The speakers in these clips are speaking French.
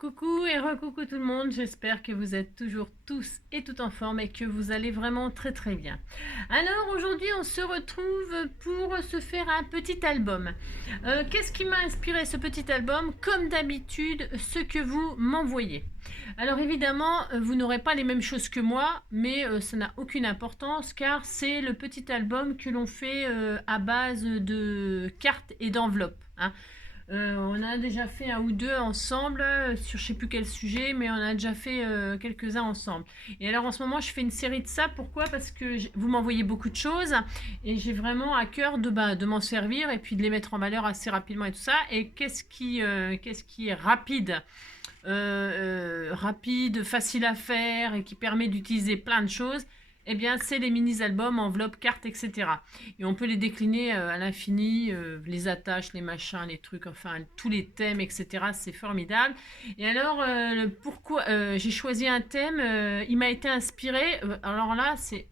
Coucou et re-coucou tout le monde, j'espère que vous êtes toujours tous et toutes en forme et que vous allez vraiment très très bien. Alors aujourd'hui on se retrouve pour se faire un petit album. Qu'est-ce qui m'a inspiré ce petit album? Comme d'habitude, ce que vous m'envoyez. Alors évidemment, vous n'aurez pas les mêmes choses que moi, mais ça n'a aucune importance car c'est le petit album que l'on fait à base de cartes et d'enveloppes, hein. On a déjà fait un ou deux ensemble sur je sais plus quel sujet, mais on a déjà fait quelques-uns ensemble. Et alors en ce moment, je fais une série de ça. Pourquoi? Parce que vous m'envoyez beaucoup de choses et j'ai vraiment à cœur de m'en servir et puis de les mettre en valeur assez rapidement et tout ça. Et qu'est-ce qui est rapide? Rapide, facile à faire et qui permet d'utiliser plein de choses, eh bien, c'est les mini-albums, enveloppes, cartes, etc. Et on peut les décliner à l'infini, les attaches, les machins, les trucs, enfin, tous les thèmes, etc. C'est formidable. Et alors, pourquoi j'ai choisi un thème, il m'a été inspiré. Alors là, c'est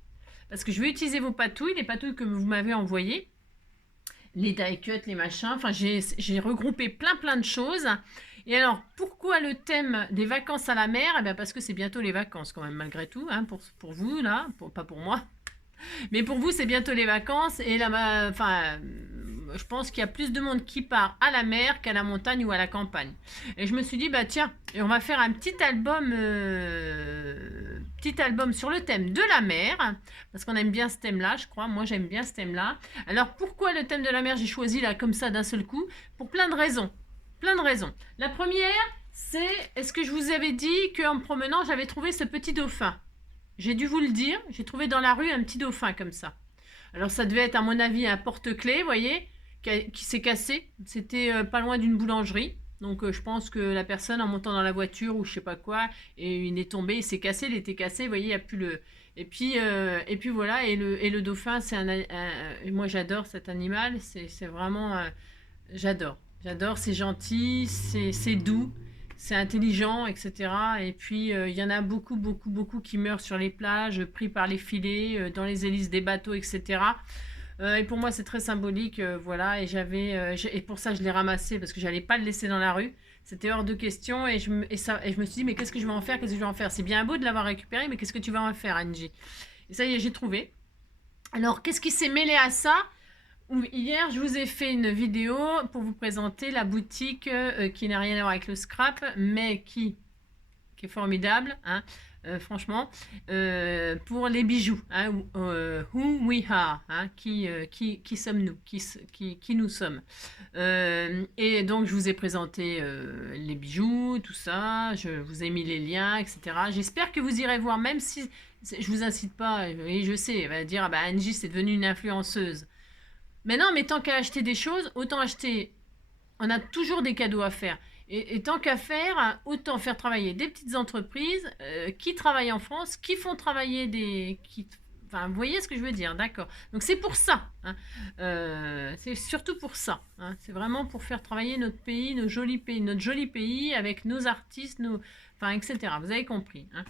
parce que je vais utiliser vos patouilles, les patouilles que vous m'avez envoyées, les die cut, les machins. Enfin, j'ai regroupé plein de choses. Et alors, pourquoi le thème des vacances à la mer? Eh bien, parce que c'est bientôt les vacances quand même, malgré tout, hein, pour vous, là, pas pour moi. Mais pour vous, c'est bientôt les vacances. Et là, enfin, je pense qu'il y a plus de monde qui part à la mer qu'à la montagne ou à la campagne. Et je me suis dit, bah tiens, et on va faire un petit album sur le thème de la mer, parce qu'on aime bien ce thème-là, je crois. Moi, j'aime bien ce thème-là. Alors, pourquoi le thème de la mer, j'ai choisi là comme ça d'un seul coup? Pour plein de raisons. Plein de raisons. La première, c'est, est-ce que je vous avais dit qu'en me promenant, j'avais trouvé ce petit dauphin? J'ai dû vous le dire, j'ai trouvé dans la rue un petit dauphin comme ça. Alors ça devait être à mon avis un porte-clés, vous voyez, qui s'est cassé. C'était pas loin d'une boulangerie. Donc je pense que la personne en montant dans la voiture ou je sais pas quoi, et il est tombé, il s'est cassé, il était cassé, vous voyez, il n'y a plus le... Et puis voilà, et le dauphin, c'est moi j'adore cet animal, c'est vraiment... j'adore, j'adore, c'est gentil, c'est doux, c'est intelligent, etc. Et puis, il y en a beaucoup qui meurent sur les plages, pris par les filets, dans les hélices des bateaux, etc. Et pour moi, c'est très symbolique, voilà. Et pour ça, je l'ai ramassé parce que j'allais pas le laisser dans la rue. C'était hors de question. Et je me suis dit, mais qu'est-ce que je vais en faire? Qu'est-ce que je vais en faire? C'est bien beau de l'avoir récupéré, mais qu'est-ce que tu vas en faire, Angie? Et ça y est, j'ai trouvé. Alors, qu'est-ce qui s'est mêlé à ça? Hier, je vous ai fait une vidéo pour vous présenter la boutique qui n'a rien à voir avec le scrap, mais qui est formidable, hein, franchement, pour les bijoux, hein, who we are, hein, qui sommes-nous, qui nous sommes. Et donc, je vous ai présenté les bijoux, tout ça, je vous ai mis les liens, etc. J'espère que vous irez voir, même si je vous incite pas, et je sais, elle va dire, ah bah Angie, c'est devenue une influenceuse. Mais non, mais tant qu'à acheter des choses, autant acheter. On a toujours des cadeaux à faire. Et tant qu'à faire, autant faire travailler des petites entreprises qui travaillent en France, qui font travailler des. Enfin, vous voyez ce que je veux dire, d'accord. Donc c'est pour ça. Hein. C'est surtout pour ça. Hein. C'est vraiment pour faire travailler notre pays, notre joli pays avec nos artistes, enfin, etc. Vous avez compris. Hein.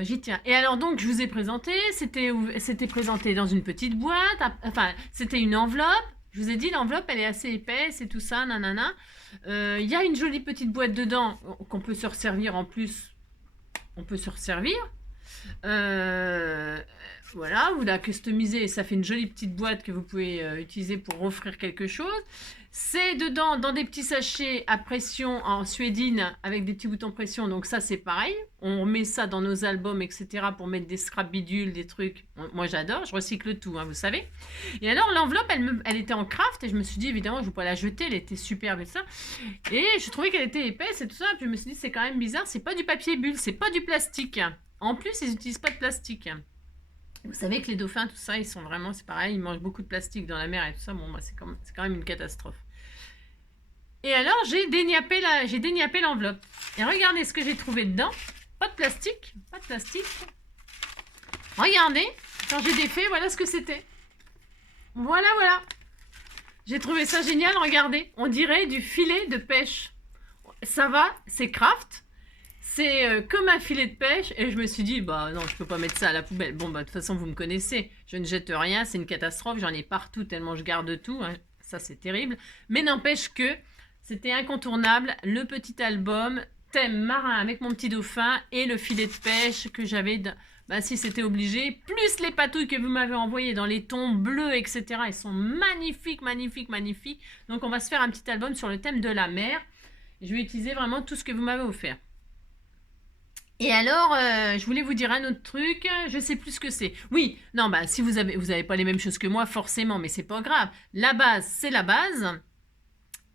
J'y tiens. Et alors donc, je vous ai présenté, c'était présenté dans une petite boîte, enfin, c'était une enveloppe. Je vous ai dit, l'enveloppe, elle est assez épaisse et tout ça, nanana. Il y a une jolie petite boîte dedans qu'on peut se resservir en plus. On peut se resservir. Voilà, vous la customisez et ça fait une jolie petite boîte que vous pouvez utiliser pour offrir quelque chose. C'est dedans dans des petits sachets à pression en suédine avec des petits boutons pression, donc ça c'est pareil. On met ça dans nos albums, etc. pour mettre des scrap bidules, des trucs. Moi j'adore, je recycle tout, hein, vous savez. Et alors l'enveloppe, elle était en craft et je me suis dit évidemment je ne vais pas la jeter, elle était superbe et tout ça. Et je trouvais qu'elle était épaisse et tout ça. Puis je me suis dit c'est quand même bizarre, c'est pas du papier bulle, c'est pas du plastique. En plus, ils n'utilisent pas de plastique. Vous savez que les dauphins, tout ça, ils sont vraiment, c'est pareil, ils mangent beaucoup de plastique dans la mer et tout ça. Bon, bah, c'est quand même une catastrophe. Et alors, j'ai déniappé l'enveloppe. Et regardez ce que j'ai trouvé dedans. Pas de plastique, pas de plastique. Regardez, quand j'ai défait, voilà ce que c'était. Voilà, voilà. J'ai trouvé ça génial, regardez. On dirait du filet de pêche. Ça va, c'est craft. C'est comme un filet de pêche et je me suis dit, bah non, je peux pas mettre ça à la poubelle. Bon, bah de toute façon, vous me connaissez, je ne jette rien, c'est une catastrophe, j'en ai partout tellement je garde tout, hein. Ça c'est terrible. Mais n'empêche que c'était incontournable, le petit album thème marin avec mon petit dauphin et le filet de pêche que j'avais, si c'était obligé, plus les patouilles que vous m'avez envoyées dans les tons bleus, etc. Elles sont magnifiques, magnifiques, magnifiques. Donc on va se faire un petit album sur le thème de la mer. Je vais utiliser vraiment tout ce que vous m'avez offert. Et alors, je voulais vous dire un autre truc, je sais plus ce que c'est. Oui, non, si vous avez pas les mêmes choses que moi, forcément, mais c'est pas grave. La base, c'est la base.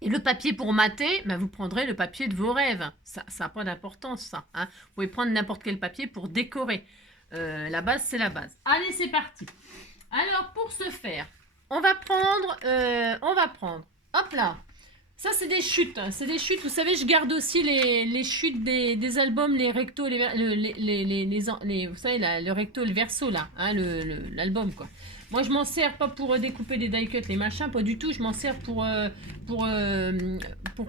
Et le papier pour mater, vous prendrez le papier de vos rêves. Ça n'a pas d'importance, ça. Hein. Vous pouvez prendre n'importe quel papier pour décorer. La base, c'est la base. Allez, c'est parti. Alors, pour ce faire, on va prendre, hop là. Ça, c'est des chutes. C'est des chutes. Vous savez, je garde aussi les chutes des albums, les rectos, vous savez, le recto et le verso, là. Hein, l'album, quoi. Moi, je m'en sers pas pour découper des die cuts, les machins, pas du tout. Je m'en sers pour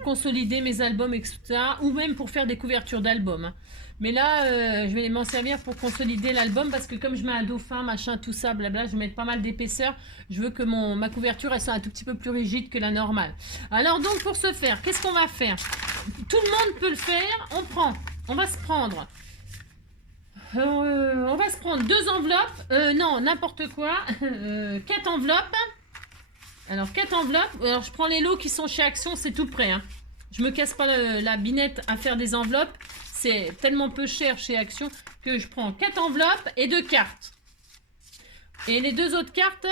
consolider mes albums, etc. Ou même pour faire des couvertures d'albums. Hein. Mais là, je vais m'en servir pour consolider l'album parce que comme je mets un dauphin, machin, tout ça, blabla, je vais mettre pas mal d'épaisseur. Je veux que ma couverture, elle soit un tout petit peu plus rigide que la normale. Alors donc, pour ce faire, qu'est-ce qu'on va faire? Tout le monde peut le faire. On va se prendre... on va se prendre 2 enveloppes. Non, n'importe quoi. 4 enveloppes. Alors, 4 enveloppes. Alors, je prends les lots qui sont chez Action, c'est tout prêt. Hein. Je me casse pas la binette à faire des enveloppes. C'est tellement peu cher chez Action que je prends 4 enveloppes et 2 cartes. Et les 2 autres cartes,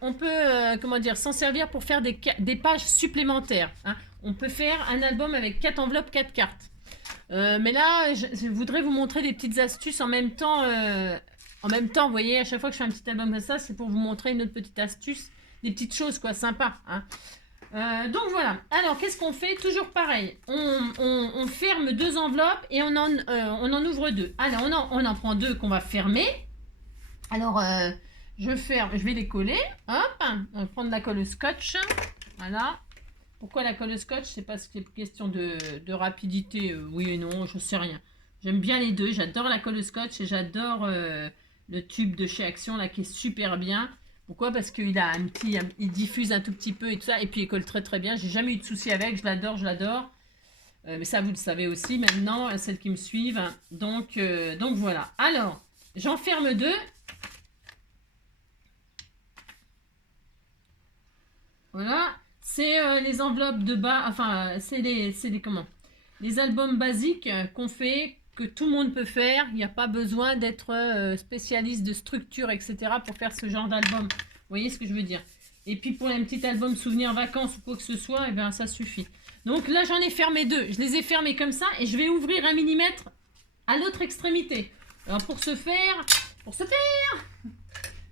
on peut s'en servir pour faire des pages supplémentaires. Hein. On peut faire un album avec 4 enveloppes, 4 cartes. Mais là, je voudrais vous montrer des petites astuces en même temps. Vous voyez, à chaque fois que je fais un petit album comme ça, c'est pour vous montrer une autre petite astuce. Des petites choses, quoi, sympa. Hein. Donc voilà. Alors, qu'est-ce qu'on fait? Toujours pareil. On ferme 2 enveloppes et on en ouvre 2. Alors, on en prend 2 qu'on va fermer. Alors, je vais les coller. Hop. On va prendre la colle scotch. Voilà. Pourquoi la colle scotch? C'est parce que c'est question de rapidité. Oui et non, je sais rien. J'aime bien les deux. J'adore la colle scotch et j'adore le tube de chez Action là qui est super bien. Pourquoi? Parce qu'il a il diffuse un tout petit peu et tout ça. Et puis il colle très très bien. J'ai jamais eu de souci avec. Je l'adore, je l'adore. Mais ça, vous le savez aussi maintenant, celles qui me suivent. Donc voilà. Alors, j'en ferme 2. Voilà. C'est les enveloppes de bas. Enfin, c'est les albums basiques qu'on fait, que tout le monde peut faire. Il n'y a pas besoin d'être spécialiste de structure, etc. pour faire ce genre d'album. Vous voyez ce que je veux dire? Et puis pour un petit album souvenir vacances ou quoi que ce soit, ça suffit. Donc là, j'en ai fermé 2. Je les ai fermés comme ça et je vais ouvrir 1 mm à l'autre extrémité. Alors pour ce faire,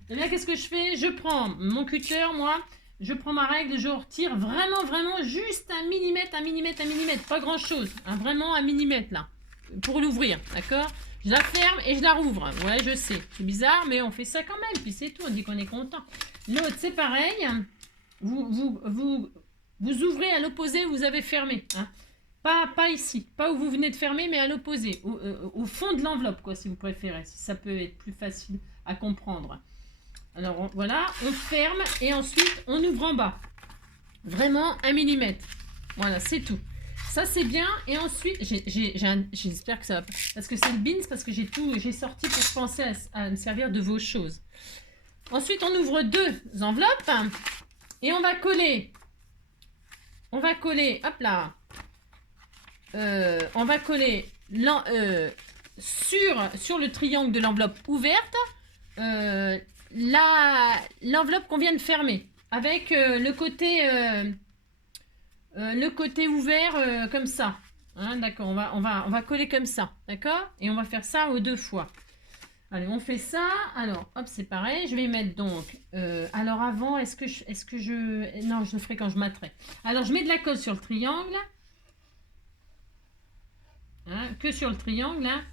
eh bien, qu'est-ce que je fais? Je prends mon cutter, moi. Je prends ma règle, je retire vraiment juste 1 mm, pas grand chose, hein, vraiment 1 mm là, pour l'ouvrir, d'accord? Je la ferme et je la rouvre, ouais je sais, c'est bizarre mais on fait ça quand même, puis c'est tout, on dit qu'on est content. L'autre c'est pareil, vous ouvrez à l'opposé, vous avez fermé, hein. Pas ici, pas où vous venez de fermer mais à l'opposé, au fond de l'enveloppe quoi si vous préférez, si ça peut être plus facile à comprendre. Alors voilà, on ferme et ensuite on ouvre en bas. Vraiment 1 mm. Voilà, c'est tout. Ça c'est bien. Et ensuite, j'espère que ça va. Parce que c'est le bins, parce que j'ai sorti pour penser à me servir de vos choses. Ensuite, on ouvre 2 enveloppes et on va coller. Hop là. On va coller sur le triangle de l'enveloppe ouverte. L'enveloppe qu'on vient de fermer avec le côté ouvert comme ça, hein, d'accord, on va coller comme ça, d'accord, et on va faire ça aux 2 fois. Allez, on fait ça. Alors hop, c'est pareil, je vais mettre donc alors avant, non, je le ferai quand je matterai. Alors je mets de la colle sur le triangle, hein, que sur le triangle, hein.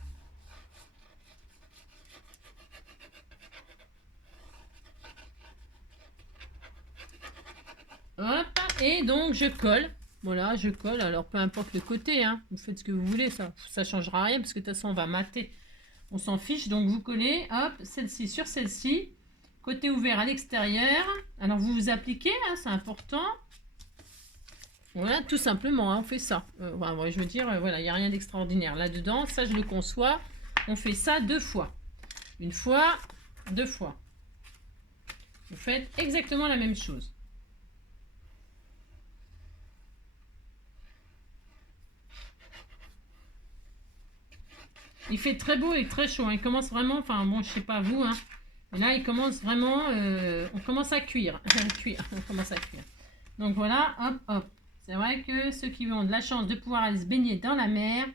Hop, et donc je colle. Voilà, je colle. Alors peu importe le côté, hein. Vous faites ce que vous voulez, ça changera rien parce que de toute façon on va mater. On s'en fiche. Donc vous collez, hop, celle-ci sur celle-ci. Côté ouvert à l'extérieur. Alors vous appliquez, hein, c'est important. Voilà, tout simplement, hein, on fait ça. Ouais, je veux dire, voilà, il n'y a rien d'extraordinaire là-dedans. Ça, je le conçois. On fait ça 2 fois. Une fois, 2 fois. Vous faites exactement la même chose. Il fait très beau et très chaud. Il commence vraiment, enfin bon, je sais pas vous, hein. Mais là, il commence vraiment, on commence à cuire. On commence à cuire. Donc voilà, hop, hop. C'est vrai que ceux qui ont de la chance de pouvoir aller se baigner dans la mer,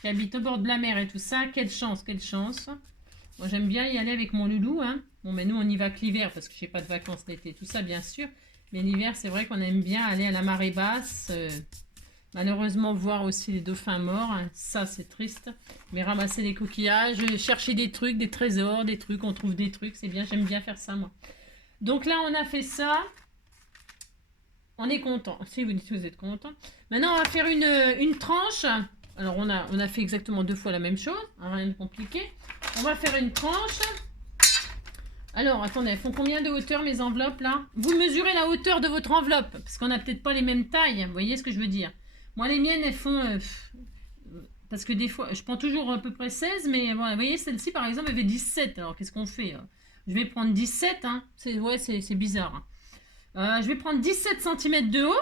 qui habitent au bord de la mer et tout ça, quelle chance, quelle chance. Moi, j'aime bien y aller avec mon loulou, hein. Bon, mais nous, on y va que l'hiver parce que je n'ai pas de vacances l'été, tout ça, bien sûr. Mais l'hiver, c'est vrai qu'on aime bien aller à la marée basse. Malheureusement, voir aussi les dauphins morts, hein. Ça, c'est triste. Mais ramasser des coquillages, chercher des trucs, des trésors, des trucs, on trouve des trucs, c'est bien, j'aime bien faire ça, moi. Donc là, on a fait ça. On est content. Si vous dites que vous êtes content. Maintenant, on va faire une tranche. Alors, on a fait exactement 2 fois la même chose. Hein, rien de compliqué. On va faire une tranche. Alors, attendez, elles font combien de hauteur mes enveloppes là? Vous mesurez la hauteur de votre enveloppe. Parce qu'on n'a peut-être pas les mêmes tailles. Vous voyez ce que je veux dire? Moi, les miennes, elles font... parce que des fois, je prends toujours à peu près 16. Mais bon, vous voyez, celle-ci, par exemple, elle avait 17. Alors, qu'est-ce qu'on fait? Je vais prendre 17. Hein. Ouais, c'est bizarre. Hein. Je vais prendre 17 cm de haut,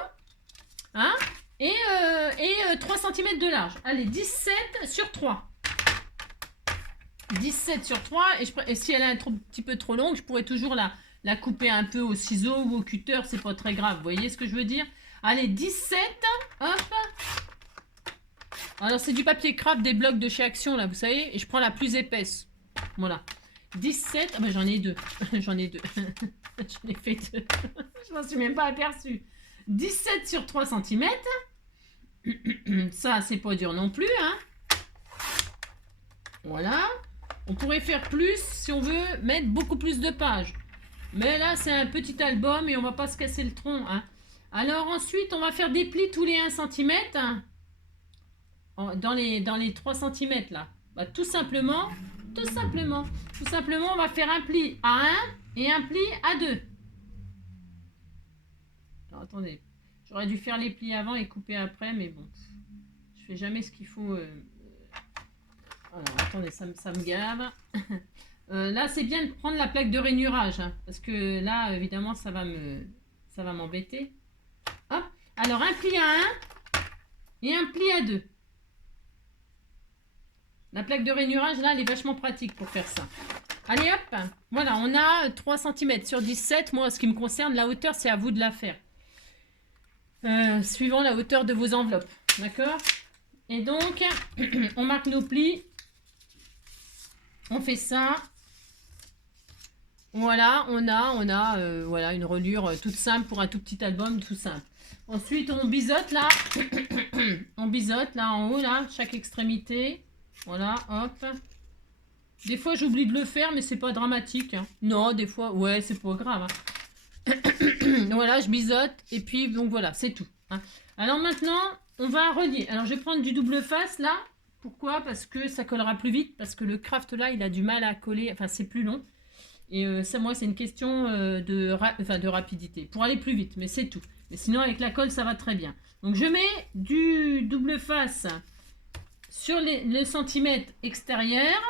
hein, et 3 cm de large. Allez, 17 sur 3. 17 sur 3, et si elle est un petit peu trop longue, je pourrais toujours la couper un peu au ciseau ou au cutter, c'est pas très grave, vous voyez ce que je veux dire? Allez, 17, hop. Alors, c'est du papier craft, des blocs de chez Action, là, vous savez, et je prends la plus épaisse. Voilà. 17, ah ben j'en ai 2. J'en ai 2. J'en ai fait 2. Je m'en suis même pas aperçue. 17 sur 3 cm. Ça, c'est pas dur non plus. Hein. Voilà. On pourrait faire plus si on veut mettre beaucoup plus de pages. Mais là, c'est un petit album et on va pas se casser le tronc. Hein. Alors ensuite, on va faire des plis tous les 1 cm. Hein, dans les 3 cm là. Bah, tout simplement, on va faire un pli à 1 et un pli à 2. Alors, attendez, j'aurais dû faire les plis avant et couper après, mais bon, je fais jamais ce qu'il faut. Alors, attendez, ça me gave. Là, c'est bien de prendre la plaque de rainurage, hein, parce que là, évidemment, ça va m'embêter. Hop. Alors, un pli à 1 et un pli à 2. La plaque de rainurage, là, elle est vachement pratique pour faire ça. Allez, hop. Voilà, on a 3 cm sur 17. Moi, ce qui me concerne, la hauteur, c'est à vous de la faire. Suivant la hauteur de vos enveloppes. D'accord? Et donc, on marque nos plis. On fait ça. Voilà, on a voilà, une reliure toute simple pour un tout petit album, tout simple. Ensuite, on biseaute là. On biseaute là en haut, là, chaque extrémité. Voilà, hop. Des fois, j'oublie de le faire, mais c'est pas dramatique. Hein. Non, des fois, ouais, c'est pas grave. Hein. Voilà, je biseaute. Et puis, donc voilà, c'est tout. Hein. Alors maintenant, on va relier. Alors, je vais prendre du double face, là. Pourquoi? Parce que ça collera plus vite. Parce que le craft, là, il a du mal à coller. Enfin, c'est plus long. Et ça, moi, c'est une question de rapidité. Pour aller plus vite, mais c'est tout. Mais sinon, avec la colle, ça va très bien. Donc, je mets du double face sur le centimètre extérieur.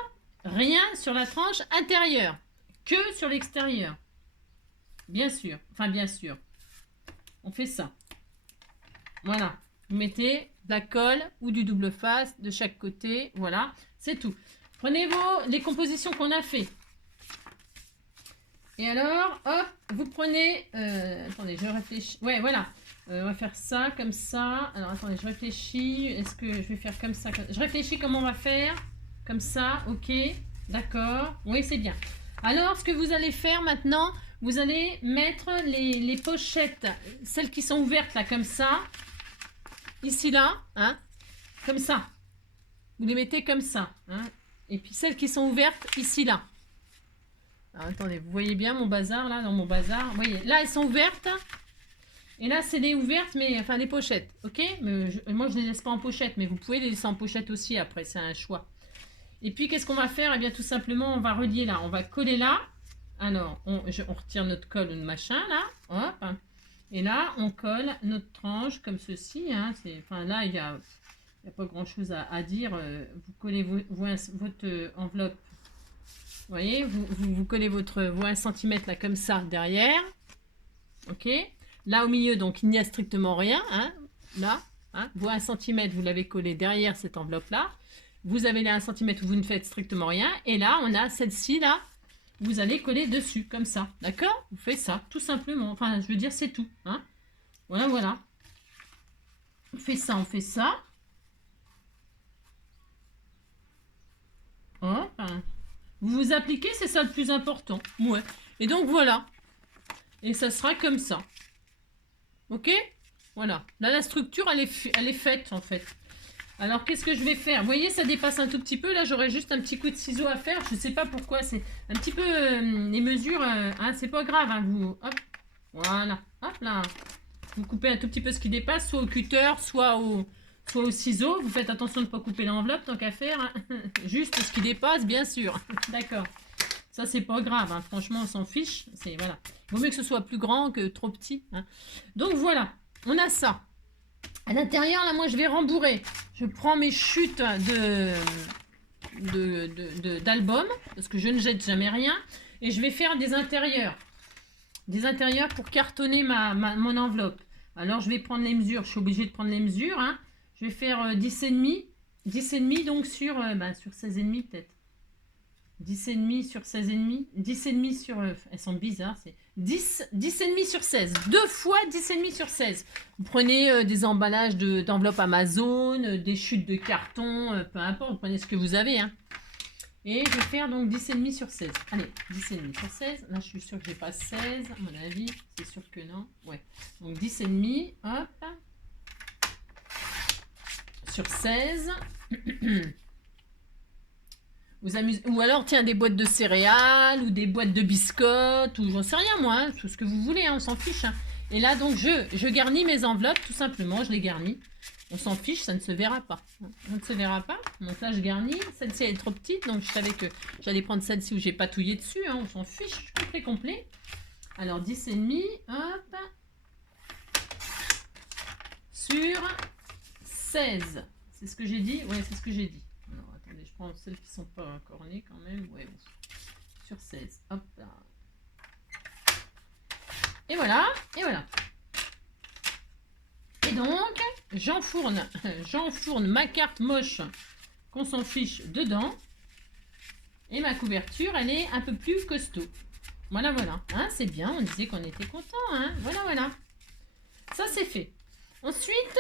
Rien sur la tranche intérieure. Que sur l'extérieur. Bien sûr. Enfin, bien sûr. On fait ça. Voilà. Vous mettez de la colle ou du double face de chaque côté. Voilà. C'est tout. Prenez les compositions qu'on a fait. Et alors, hop, vous prenez... attendez, je réfléchis. Ouais, voilà. On va faire ça, comme ça. Alors, attendez, je réfléchis. Est-ce que je vais faire comme ça? Je réfléchis comment on va faire. Comme ça, ok. D'accord. Oui, c'est bien. Alors, ce que vous allez faire maintenant, vous allez mettre les pochettes, celles qui sont ouvertes là, comme ça. Ici, là, hein. Comme ça. Vous les mettez comme ça. Hein. Et puis, celles qui sont ouvertes, ici, là. Alors, attendez, vous voyez bien mon bazar, là, dans mon bazar. Vous voyez, là, elles sont ouvertes. Et là, c'est les ouvertes, mais enfin, les pochettes. Ok? Moi, je ne les laisse pas en pochette, mais vous pouvez les laisser en pochette aussi après. C'est un choix. Et puis, qu'est-ce qu'on va faire? Eh bien, tout simplement, on va relier là. On va coller là. Alors, on retire notre colle ou notre machin, là. Hop. Et là, on colle notre tranche comme ceci. Hein. Enfin, là, il n'y a pas grand-chose à dire. Vous collez votre enveloppe. Vous voyez, vous collez vos 1 cm là comme ça derrière. Ok. Là, au milieu, donc, il n'y a strictement rien. Hein. Là, hein, vos 1 cm, vous l'avez collé derrière cette enveloppe-là. Vous avez les 1 cm où vous ne faites strictement rien. Et là, on a celle-ci, là, vous allez coller dessus, comme ça. D'accord? Vous faites ça, tout simplement. Enfin, je veux dire, c'est tout. Hein. Voilà, voilà. On fait ça, on fait ça. Hop. Vous vous appliquez, c'est ça le plus important. Ouais. Et donc, voilà. Et ça sera comme ça. Ok? Voilà. Là, la structure, elle est faite, en fait. Alors, qu'est-ce que je vais faire? Vous voyez, ça dépasse un tout petit peu. Là, j'aurais juste un petit coup de ciseau à faire. Je ne sais pas pourquoi. C'est un petit peu les mesures. Hein, c'est pas grave. Hein, vous, hop, voilà. Hop là. Vous coupez un tout petit peu ce qui dépasse, soit au cutter, soit au ciseau. Vous faites attention de ne pas couper l'enveloppe, tant qu'à faire. Hein. Juste ce qui dépasse, bien sûr. D'accord. Ça, c'est pas grave. Hein. Franchement, on s'en fiche. Voilà. Il vaut mieux que ce soit plus grand que trop petit. Hein. Donc, voilà. On a ça. À l'intérieur, là, moi, je vais rembourrer. Je prends mes chutes d'album, parce que je ne jette jamais rien. Et je vais faire des intérieurs. Des intérieurs pour cartonner mon enveloppe. Alors, je vais prendre les mesures. Je suis obligée de prendre les mesures. Hein. Je vais faire 10,5. 10,5 donc sur 16,5 peut-être. 10,5 sur 16,5. 10,5 sur... elles sont bizarres. C'est 10,5 sur 16. 2 fois 10,5 sur 16. Vous prenez des emballages d'enveloppes Amazon, des chutes de carton, peu importe. Vous prenez ce que vous avez. Hein. Et je vais faire donc 10,5 sur 16. Allez, 10,5 sur 16. Là, je suis sûre que j'ai pas 16. À mon avis, c'est sûr que non. Ouais. Donc 10,5. Hop. Sur 16. Vous amusez. Ou alors, tiens, des boîtes de céréales, ou des boîtes de biscottes, ou j'en sais rien, moi. Hein, tout ce que vous voulez, hein, on s'en fiche. Hein. Et là, donc, je garnis mes enveloppes, tout simplement. Je les garnis. On s'en fiche, ça ne se verra pas. Ça ne se verra pas. Donc là, je garnis. Celle-ci, elle est trop petite. Donc, je savais que j'allais prendre celle-ci où j'ai patouillé dessus. Hein. On s'en fiche. Complet. Alors, 10,5. Hop. Sur 16. C'est ce que j'ai dit? Ouais, c'est ce que j'ai dit. Alors, attendez, je prends celles qui ne sont pas cornées quand même. Ouais, bon. Sur 16. Hop là. Et voilà. Et voilà. Et donc, j'enfourne ma carte moche qu'on s'en fiche dedans. Et ma couverture, elle est un peu plus costaud. Voilà, voilà. Hein, c'est bien, on disait qu'on était content. Hein. Voilà, voilà. Ça, c'est fait. Ensuite,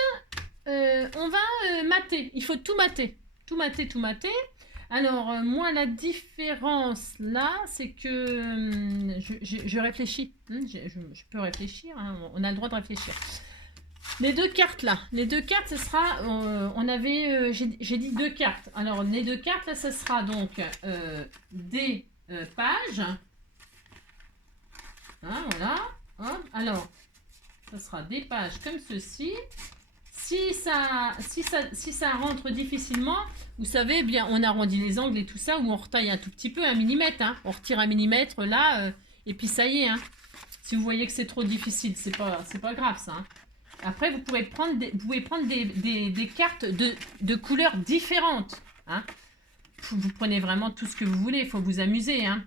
on va mater. Il faut tout mater. Tout mater, tout mater. Alors, moi, la différence, là, c'est que je réfléchis. Je peux réfléchir. Hein. On a le droit de réfléchir. Les 2 cartes là, les 2 cartes, ce sera, on avait, j'ai dit 2 cartes. Alors les 2 cartes là, ce sera donc des pages. Hein, voilà. Hop. Alors, ce sera des pages comme ceci. Si ça rentre difficilement, vous savez, bien, on arrondit les angles et tout ça, ou on retaille un tout petit peu, 1 millimètre. Hein. On retire 1 millimètre là, et puis ça y est. Hein. Si vous voyez que c'est trop difficile, c'est pas grave ça. Hein. Après, vous pouvez prendre des cartes de couleurs différentes. Hein. Vous prenez vraiment tout ce que vous voulez. Il faut vous amuser. Hein.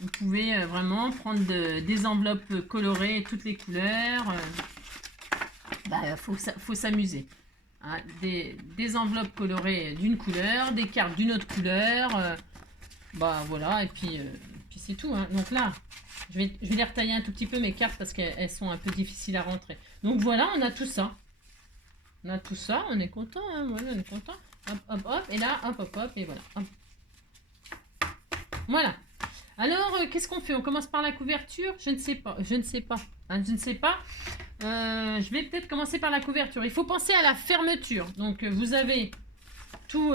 Vous pouvez vraiment prendre des enveloppes colorées, toutes les couleurs. Faut s'amuser. Hein. Des enveloppes colorées d'une couleur, des cartes d'une autre couleur. Voilà. Et puis c'est tout. Hein. Donc là... Je vais les retailler un tout petit peu mes cartes parce qu'elles sont un peu difficiles à rentrer. Donc voilà, on a tout ça. On a tout ça, on est content. Hein, voilà, on est content. Hop, hop, hop. Et là, hop, hop, hop. Et voilà. Hop. Voilà. Alors, qu'est-ce qu'on fait? On commence par la couverture? Je ne sais pas. Je ne sais pas. Hein, je ne sais pas. Je vais peut-être commencer par la couverture. Il faut penser à la fermeture. Donc, vous avez tout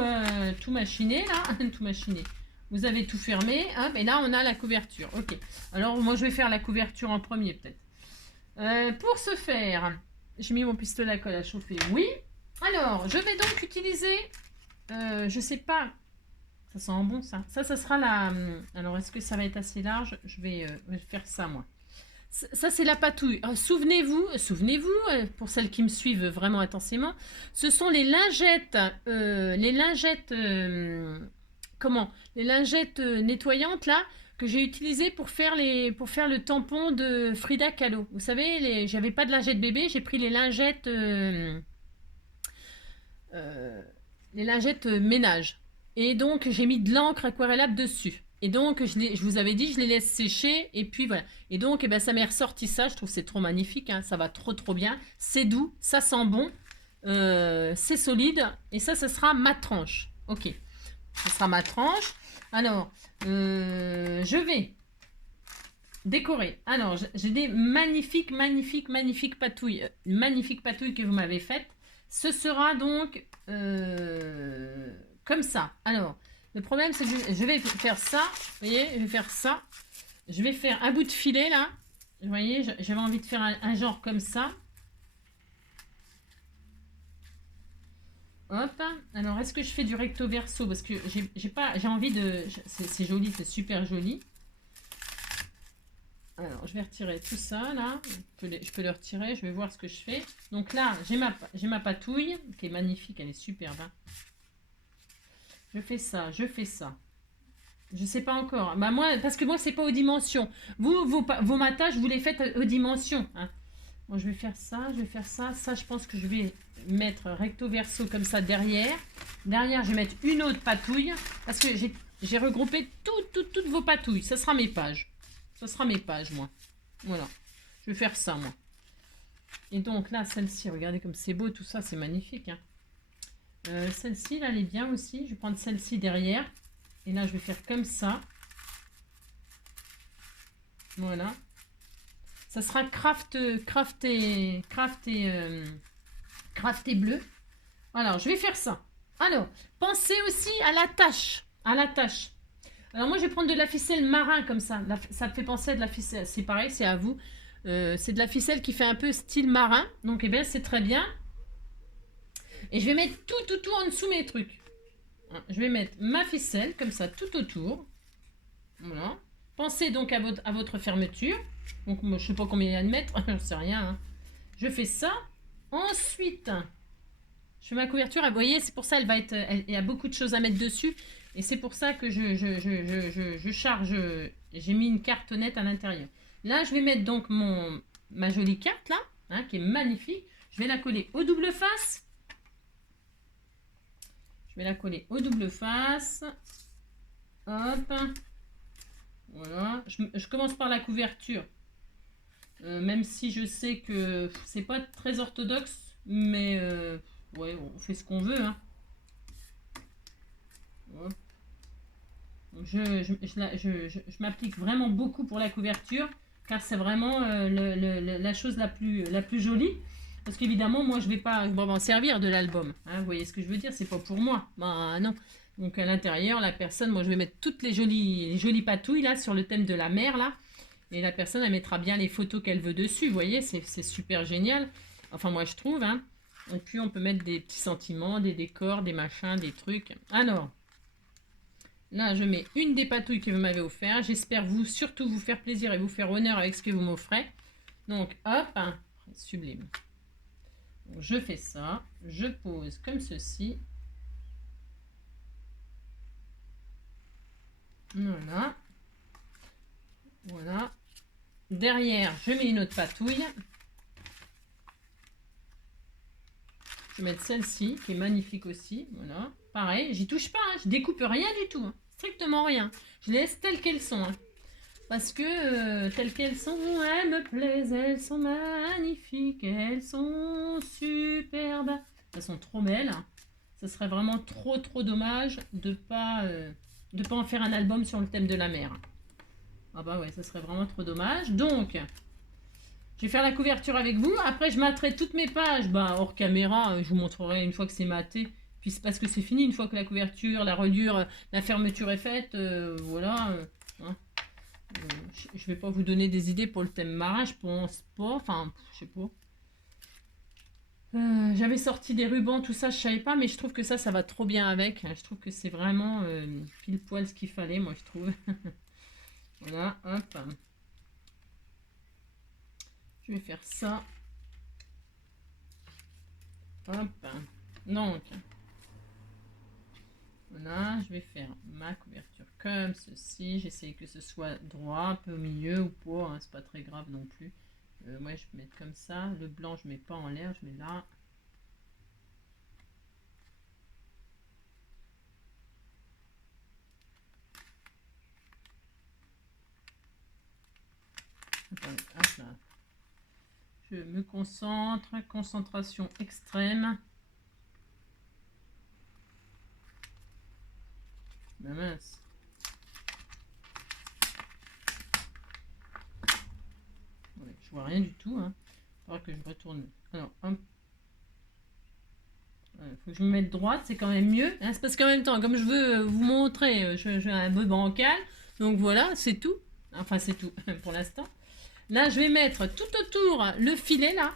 machiné là. Tout machiné. Vous avez tout fermé, hop, et là on a la couverture. Ok, alors moi je vais faire la couverture en premier peut-être. Pour ce faire, j'ai mis mon pistolet à colle à chauffer, oui. Alors, je vais donc utiliser, je sais pas, ça sent bon ça. Ça sera la... Alors, est-ce que ça va être assez large? Je vais faire ça moi. Ça, c'est la patouille. Souvenez-vous, pour celles qui me suivent vraiment intensément, ce sont les lingettes, comment? Les lingettes nettoyantes là que j'ai utilisées pour faire le tampon de Frida Kahlo. Vous savez, j'avais pas de lingettes bébé, j'ai pris euh, les lingettes ménage. Et donc j'ai mis de l'encre aquarellable dessus. Et donc, je vous avais dit, je les laisse sécher. Et puis voilà. Et donc, eh ben, ça m'est ressorti ça. Je trouve que c'est trop magnifique. Hein. Ça va trop, trop bien. C'est doux. Ça sent bon. C'est solide. Et ça sera ma tranche. Ok. Ça sera ma tranche. Alors, je vais décorer. Alors, j'ai des magnifiques, magnifiques, magnifiques patouilles. Magnifiques patouilles que vous m'avez faites. Ce sera donc comme ça. Alors, le problème, c'est que je vais faire ça. Vous voyez, je vais faire ça. Je vais faire un bout de filet, là. Vous voyez, j'avais envie de faire un genre comme ça. Hop. Alors, est-ce que je fais du recto verso? Parce que j'ai envie de... C'est joli, c'est super joli. Alors, je vais retirer tout ça, là. Je peux le retirer, je vais voir ce que je fais. Donc là, j'ai ma patouille, qui est magnifique, elle est superbe. Hein. Je fais ça, je fais ça. Je sais pas encore. Bah moi, parce que moi, c'est pas aux dimensions. Vous, vos matages, vous les faites aux dimensions. Hein. Bon, je vais faire ça, je vais faire ça. Ça, je pense que je vais mettre recto verso comme ça derrière. Derrière, je vais mettre une autre patouille. Parce que j'ai regroupé toutes vos patouilles. Ça sera mes pages. Ça sera mes pages, moi. Voilà. Je vais faire ça, moi. Et donc là, celle-ci, regardez comme c'est beau, tout ça, c'est magnifique. Hein. Celle-ci, là, elle est bien aussi. Je vais prendre celle-ci derrière. Et là, je vais faire comme ça. Voilà. Ça sera crafté bleu. Alors, je vais faire ça. Alors, pensez aussi à la tâche. À la tâche. Alors, moi, je vais prendre de la ficelle marin comme ça. Ça me fait penser à de la ficelle. C'est pareil, c'est à vous. C'est de la ficelle qui fait un peu style marin. Donc, eh bien, c'est très bien. Et je vais mettre tout en dessous mes trucs. Je vais mettre ma ficelle comme ça tout autour. Voilà. Pensez donc à votre fermeture. Donc, je ne sais pas combien il y a de mètres, je ne sais rien. Hein. Je fais ça. Ensuite, je fais ma couverture. Vous voyez, c'est pour ça il y a beaucoup de choses à mettre dessus. Et c'est pour ça que je charge. J'ai mis une cartonnette à l'intérieur. Là, je vais mettre donc ma jolie carte, là, hein, qui est magnifique. Je vais la coller au double face. Je vais la coller au double face. Hop. Voilà. Je commence par la couverture. Même si je sais que c'est pas très orthodoxe. Mais ouais, on fait ce qu'on veut. Hein. Je m'applique vraiment beaucoup pour la couverture. Car c'est vraiment la chose la plus jolie. Parce qu'évidemment, moi, je vais pas m'en servir de l'album. Hein, vous voyez ce que je veux dire? C'est pas pour moi. Ben non. Donc à l'intérieur, la personne, moi, je vais mettre toutes les jolies patouilles là sur le thème de la mer là. Et la personne, elle mettra bien les photos qu'elle veut dessus. Vous voyez, c'est super génial. Enfin, moi, je trouve. Hein. Et puis, on peut mettre des petits sentiments, des décors, des machins, des trucs. Alors, là, je mets une des patouilles que vous m'avez offert. J'espère surtout vous faire plaisir et vous faire honneur avec ce que vous m'offrez. Donc, hop, hein, sublime. Donc, je fais ça, je pose comme ceci. Voilà. Voilà. Derrière, je mets une autre patouille. Je vais mettre celle-ci, qui est magnifique aussi. Voilà. Pareil, j'y touche pas, hein, je découpe rien du tout. Hein, strictement rien. Je les laisse telles qu'elles sont. Hein. Parce que telles qu'elles sont, elles me plaisent, elles sont magnifiques, elles sont superbes. Elles sont trop belles. Ce serait vraiment trop dommage de pas en faire un album sur le thème de la mer. Ah bah ouais, ça serait vraiment trop dommage. Donc, je vais faire la couverture avec vous. Après, je materai toutes mes pages. Bah, hors caméra, je vous montrerai une fois que c'est maté. Puis c'est parce que c'est fini, une fois que la couverture, la reliure, la fermeture est faite. Voilà. Hein. Je vais pas vous donner des idées pour le thème marin, je pense pas. Enfin, je sais pas. J'avais sorti des rubans, tout ça, je savais pas, mais je trouve que ça va trop bien avec. Je trouve que c'est vraiment pile poil ce qu'il fallait, moi, je trouve. Voilà, hop. Je vais faire ça. Hop. Donc, voilà, je vais faire ma couverture comme ceci. J'essaye que ce soit droit, un peu au milieu ou pas, hein, c'est pas très grave non plus. Moi, je vais mettre comme ça. Le blanc, je mets pas en l'air, je mets là. Attendez, hop là. Je me concentre, concentration extrême. Ben mince. Ouais, je vois rien du tout. Hein. Il faudra que je retourne. Alors, hop. Il faut que je me mette droite, c'est quand même mieux. Hein, c'est parce qu'en même temps, comme je veux vous montrer, je vais un peu bancal. Donc voilà, c'est tout. Enfin, c'est tout pour l'instant. Là, je vais mettre tout autour le filet, là.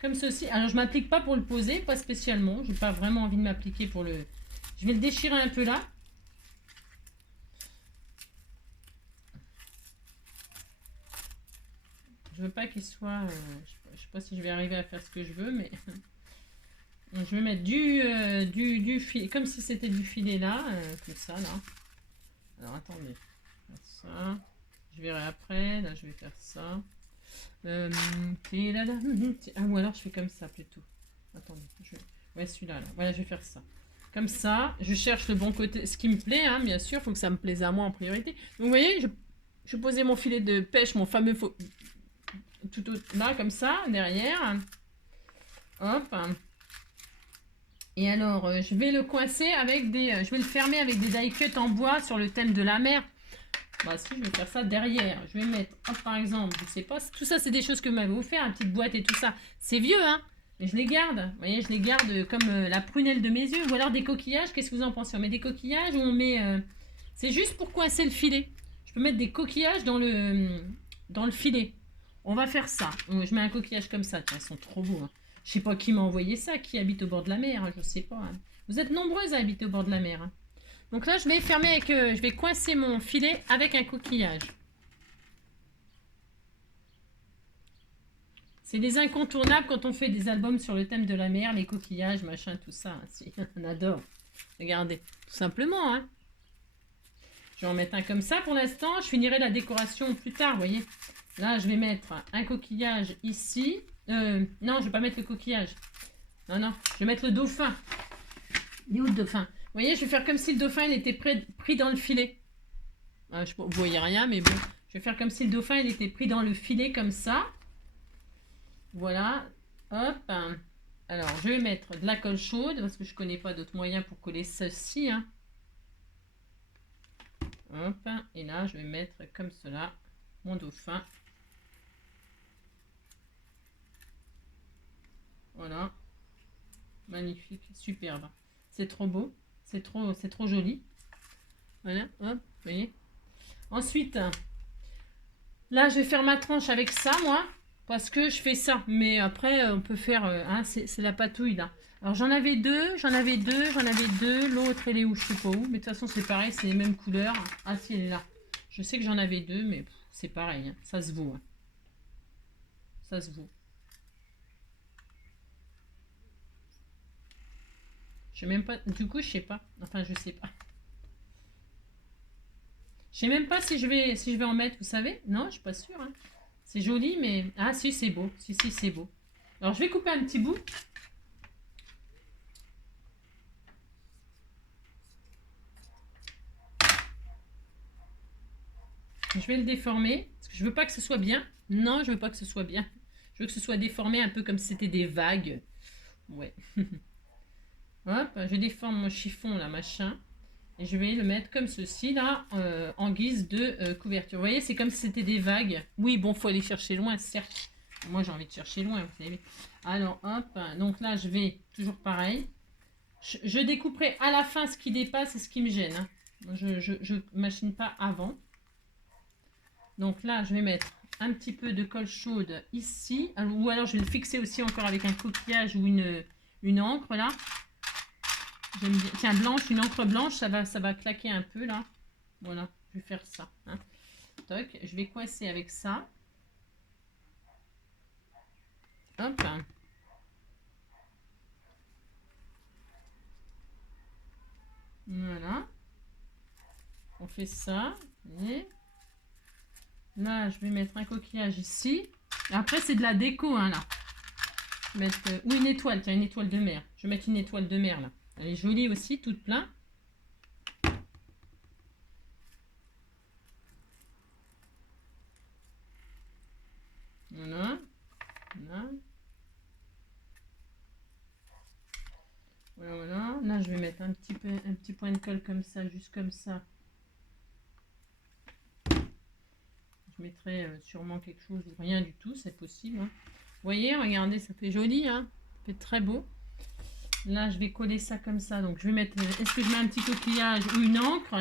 Comme ceci. Alors, je ne m'applique pas pour le poser, pas spécialement. Je n'ai pas vraiment envie de m'appliquer pour le... Je vais le déchirer un peu là. Je veux pas qu'il soit... je sais pas si je vais arriver à faire ce que je veux, mais... je vais mettre du filet, comme si c'était du filet là, comme ça, là. Alors, attendez. Ça. Je verrai après. Là, je vais faire ça. Ah, ou alors je fais comme ça plutôt. Attendez, ouais, celui-là, là. Voilà, je vais faire ça. Comme ça, je cherche le bon côté, ce qui me plaît, hein, bien sûr, il faut que ça me plaise à moi en priorité. Donc, vous voyez, je posais mon filet de pêche, mon fameux tout là, comme ça, derrière. Hop. Et alors, je vais le coincer avec je vais le fermer avec des die cuts en bois sur le thème de la mer. Bah si, je vais faire ça derrière. Je vais mettre, hop, par exemple, je sais pas, tout ça c'est des choses que vous m'avez offert, une petite boîte et tout ça. C'est vieux, hein, mais je les garde. Vous voyez, je les garde comme la prunelle de mes yeux. Ou alors des coquillages, qu'est-ce que vous en pensez? On met des coquillages ou on met... C'est juste pour coincer le filet. Je peux mettre des coquillages dans le filet. On va faire ça. Je mets un coquillage comme ça. Tiens, ils sont trop beaux. Hein. Je sais pas qui m'a envoyé ça, qui habite au bord de la mer, hein, je sais pas. Hein. Vous êtes nombreuses à habiter au bord de la mer. Hein. Donc là, je vais fermer avec, je vais coincer mon filet avec un coquillage. C'est des incontournables quand on fait des albums sur le thème de la mer, les coquillages, machin, tout ça. Hein. On adore. Regardez, tout simplement. Hein. Je vais en mettre un comme ça pour l'instant. Je finirai la décoration plus tard, vous voyez. Là, je vais mettre un coquillage ici. Non, je ne vais pas mettre le coquillage. Non, non, je vais mettre le dauphin. Il est où le dauphin? Vous voyez, je vais faire comme si le dauphin il était pris dans le filet. Ah, vous ne voyez rien, mais bon. Je vais faire comme si le dauphin il était pris dans le filet comme ça. Voilà. Hop. Alors, je vais mettre de la colle chaude parce que je ne connais pas d'autres moyens pour coller ceci. Hein. Hop. Et là, je vais mettre comme cela mon dauphin. Voilà. Magnifique. Superbe. C'est trop beau. C'est trop joli. Voilà. Hop. Vous voyez. Ensuite, là, je vais faire ma tranche avec ça, moi. Parce que je fais ça. Mais après, on peut faire... hein, c'est la patouille, là. Alors, j'en avais deux. L'autre, elle est où? Je sais pas où. Mais de toute façon, c'est pareil. C'est les mêmes couleurs. Ah, si, elle est là. Je sais que j'en avais deux, mais c'est pareil. Hein. Ça se vaut. Hein. Ça se vaut. Je sais même pas... Du coup, je sais pas. Enfin, je sais pas. Je sais même pas si je vais en mettre, vous savez. Non, je suis pas sûre. Hein. C'est joli, mais... Ah, si, c'est beau. Si, c'est beau. Alors, je vais couper un petit bout. Je vais le déformer. Parce que je veux pas que ce soit bien. Non, je veux pas que ce soit bien. Je veux que ce soit déformé un peu comme si c'était des vagues. Ouais. Hop, je déforme mon chiffon, là, machin. Et je vais le mettre comme ceci, là, en guise de couverture. Vous voyez, c'est comme si c'était des vagues. Oui, bon, faut aller chercher loin, certes. Moi, j'ai envie de chercher loin, vous savez. Alors, hop, donc là, je vais, toujours pareil. Je découperai à la fin ce qui dépasse et ce qui me gêne. Hein. Je machine pas avant. Donc là, je vais mettre un petit peu de colle chaude ici. Ou alors, je vais le fixer aussi encore avec un coquillage ou une encre, là. Tiens, blanche, une encre blanche, ça va claquer un peu là. Voilà, je vais faire ça. Hein. Toc, je vais coincer avec ça. Hop. Voilà. On fait ça. Et là, je vais mettre un coquillage ici. Après, c'est de la déco, hein, là. Mettre, ou une étoile, tiens, une étoile de mer. Je vais mettre une étoile de mer, là. Elle est jolie aussi, toute pleine. Voilà. Voilà. Voilà, voilà. Là, je vais mettre un petit point de colle comme ça, juste comme ça. Je mettrai sûrement quelque chose, rien du tout, c'est possible. Hein. Vous voyez, regardez, ça fait joli, hein. Ça fait très beau. Là, je vais coller ça comme ça. Donc, je vais mettre... Est-ce que je mets un petit coquillage ou une encre?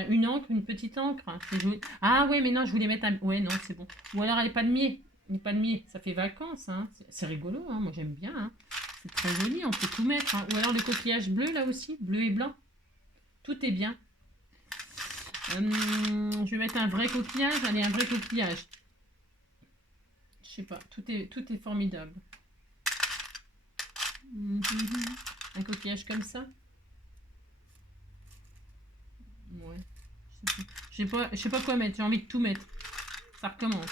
Une petite encre. C'est joli. Ah ouais, mais non, je voulais mettre un... Ouais, non, c'est bon. Ou alors, elle n'est pas de mier. Elle n'est pas de mier. Ça fait vacances, hein. C'est rigolo, hein. Moi, j'aime bien, hein. C'est très joli, on peut tout mettre. Hein. Ou alors, le coquillage bleu, là aussi. Bleu et blanc. Tout est bien. Je vais mettre un vrai coquillage. Allez, un vrai coquillage. Je sais pas. Tout est formidable. Un coquillage comme ça. Ouais. Je sais pas quoi mettre. J'ai envie de tout mettre. Ça recommence.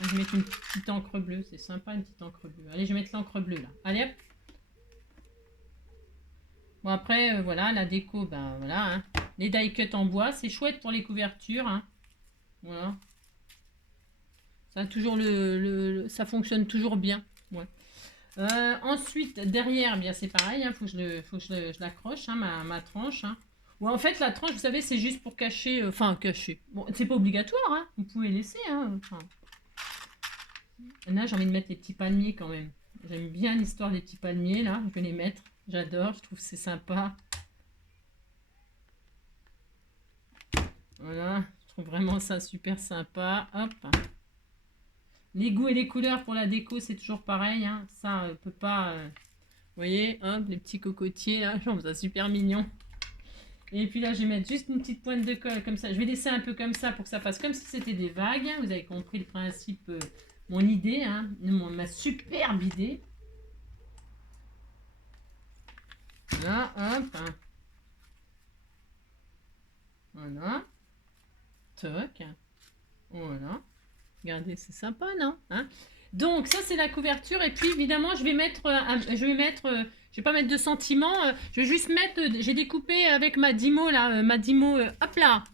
Je vais mettre une petite encre bleue. C'est sympa, une petite encre bleue. Allez, je vais mettre l'encre bleue là. Allez hop. Bon après, voilà, la déco, ben voilà. Hein. Les die cut en bois, c'est chouette pour les couvertures. Hein. Voilà. Ça a toujours ça fonctionne toujours bien. Ouais. Ensuite, derrière, bien c'est pareil, il faut que je l'accroche, hein, ma tranche. Hein. Ouais, en fait, la tranche, vous savez, c'est juste pour cacher, enfin, cacher. Bon, c'est pas obligatoire, hein, vous pouvez laisser. Hein, enfin. Là, j'ai envie de mettre les petits palmiers quand même. J'aime bien l'histoire des petits palmiers, là, je vais les mettre. J'adore, je trouve que c'est sympa. Voilà, je trouve vraiment ça super sympa. Hop. Les goûts et les couleurs pour la déco, c'est toujours pareil. Hein. Ça, peut pas... vous voyez, hop, les petits cocotiers, là, je trouve ça super mignon. Et puis là, je vais mettre juste une petite pointe de colle comme ça. Je vais laisser un peu comme ça pour que ça fasse comme si c'était des vagues. Vous avez compris le principe, mon idée, hein, ma superbe idée. Là, hop. Voilà. Toc. Voilà. Regardez, c'est sympa, non, hein? Donc, ça, c'est la couverture. Et puis, évidemment, je vais pas mettre de sentiments. Je vais juste mettre... j'ai découpé avec ma Dimo, là. Ma Dimo, hop là.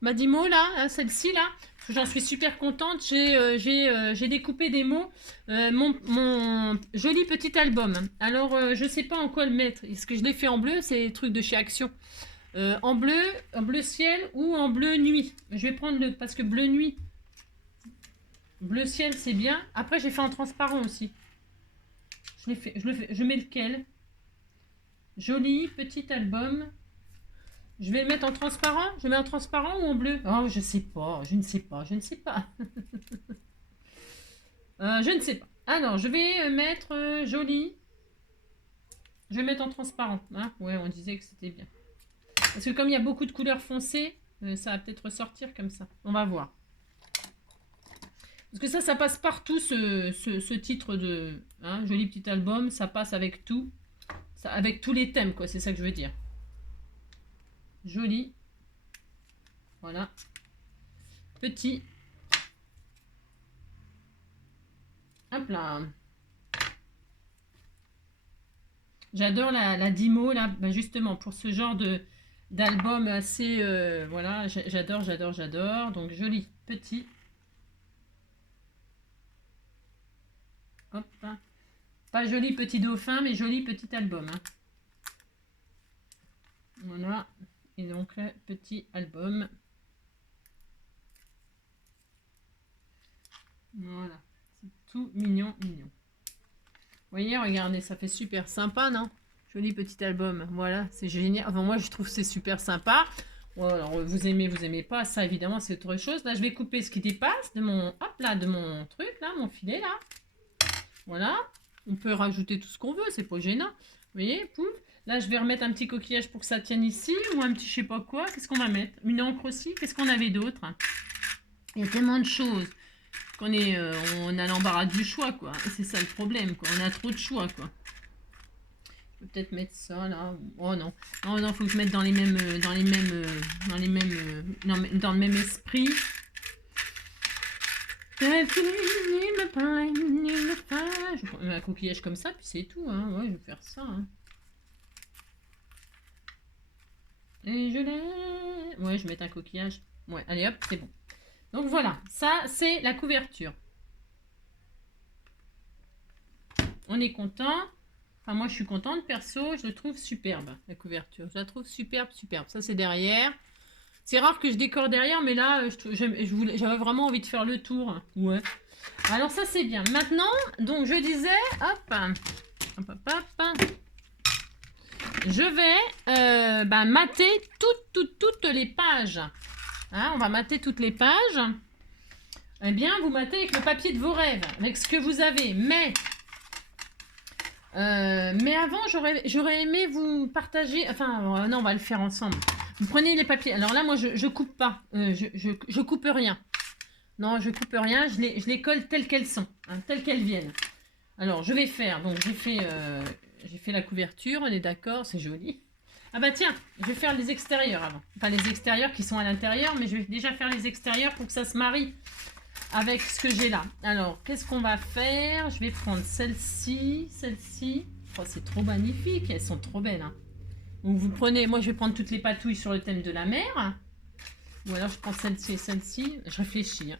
Ma Dimo, là, hein, celle-ci, là. J'en suis super contente. J'ai découpé des mots. Mon joli petit album. Alors, je sais pas en quoi le mettre. Est-ce que je l'ai fait en bleu? C'est des trucs de chez Action. En bleu ciel ou en bleu nuit. Je vais prendre le... Parce que bleu nuit... Bleu ciel, c'est bien. Après, j'ai fait en transparent aussi. Je mets lequel? Joli, petit album. Je vais le mettre en transparent. Je mets en transparent ou en bleu? Oh, je sais pas. Je ne sais pas. Je ne sais pas. Je ne sais pas. Alors, je vais mettre joli. Je vais mettre en transparent. Hein, ouais, on disait que c'était bien. Parce que comme il y a beaucoup de couleurs foncées, ça va peut-être ressortir comme ça. On va voir. Parce que ça passe partout, ce titre de hein, joli petit album. Ça passe avec tout. Ça, avec tous les thèmes, quoi. C'est ça que je veux dire. Joli. Voilà. Petit. Hop là. J'adore la Dimo, là. Ben justement, pour ce genre d'album assez... voilà, j'adore, j'adore, j'adore. Donc, joli, petit. Hop. Pas joli petit dauphin, mais joli petit album. Hein. Voilà. Et donc, petit album. Voilà. C'est tout mignon, mignon. Vous voyez, regardez, ça fait super sympa, non? Joli petit album. Voilà, c'est génial. Enfin, moi, je trouve que c'est super sympa. Bon, alors, vous aimez pas. Ça, évidemment, c'est autre chose. Là, je vais couper ce qui dépasse de mon... Hop là, de mon truc, là, mon filet, là. Voilà. On peut rajouter tout ce qu'on veut, c'est pas gênant. Vous voyez, pouf. Là, je vais remettre un petit coquillage pour que ça tienne ici, ou un petit je sais pas quoi. Qu'est-ce qu'on va mettre? Une encre aussi. Qu'est-ce qu'on avait d'autre? Il y a tellement de choses. on a l'embarras du choix, quoi. Et c'est ça le problème, quoi. On a trop de choix, quoi. Je peux peut-être mettre ça là. Oh non, non, non, faut que je mette dans les mêmes, dans le même esprit. Je prends un coquillage comme ça, puis c'est tout, hein. Ouais, je vais faire ça. Hein. Et je l'ai. Ouais, je vais mettre un coquillage. Ouais, allez hop, c'est bon. Donc voilà, ça c'est la couverture. On est content. Enfin, moi je suis contente, perso, je le trouve superbe, la couverture. Je la trouve superbe, superbe. Ça c'est derrière. C'est rare que je décore derrière, mais là, j'avais vraiment envie de faire le tour. Ouais. Alors ça c'est bien. Maintenant, donc je disais, hop, hop, hop, hop. Je vais mater toutes les pages. Hein, on va mater toutes les pages. Eh bien, vous matez avec le papier de vos rêves, avec ce que vous avez. Mais avant, j'aurais aimé vous partager... Enfin, non, on va le faire ensemble. Vous prenez les papiers. Alors là, moi, je coupe pas. Je coupe rien. Non, je coupe rien. Je les colle telles qu'elles sont, hein, telles qu'elles viennent. Alors, je vais faire... Donc, j'ai fait la couverture, on est d'accord, c'est joli. Ah bah tiens, je vais faire les extérieurs avant. Enfin, les extérieurs qui sont à l'intérieur, mais je vais déjà faire les extérieurs pour que ça se marie avec ce que j'ai là. Alors, qu'est-ce qu'on va faire? Je vais prendre celle-ci, celle-ci. Oh, c'est trop magnifique, elles sont trop belles. Hein. Donc, vous prenez... Moi, je vais prendre toutes les patouilles sur le thème de la mer. Ou alors, je prends celle-ci et celle-ci. Je réfléchis. Hein.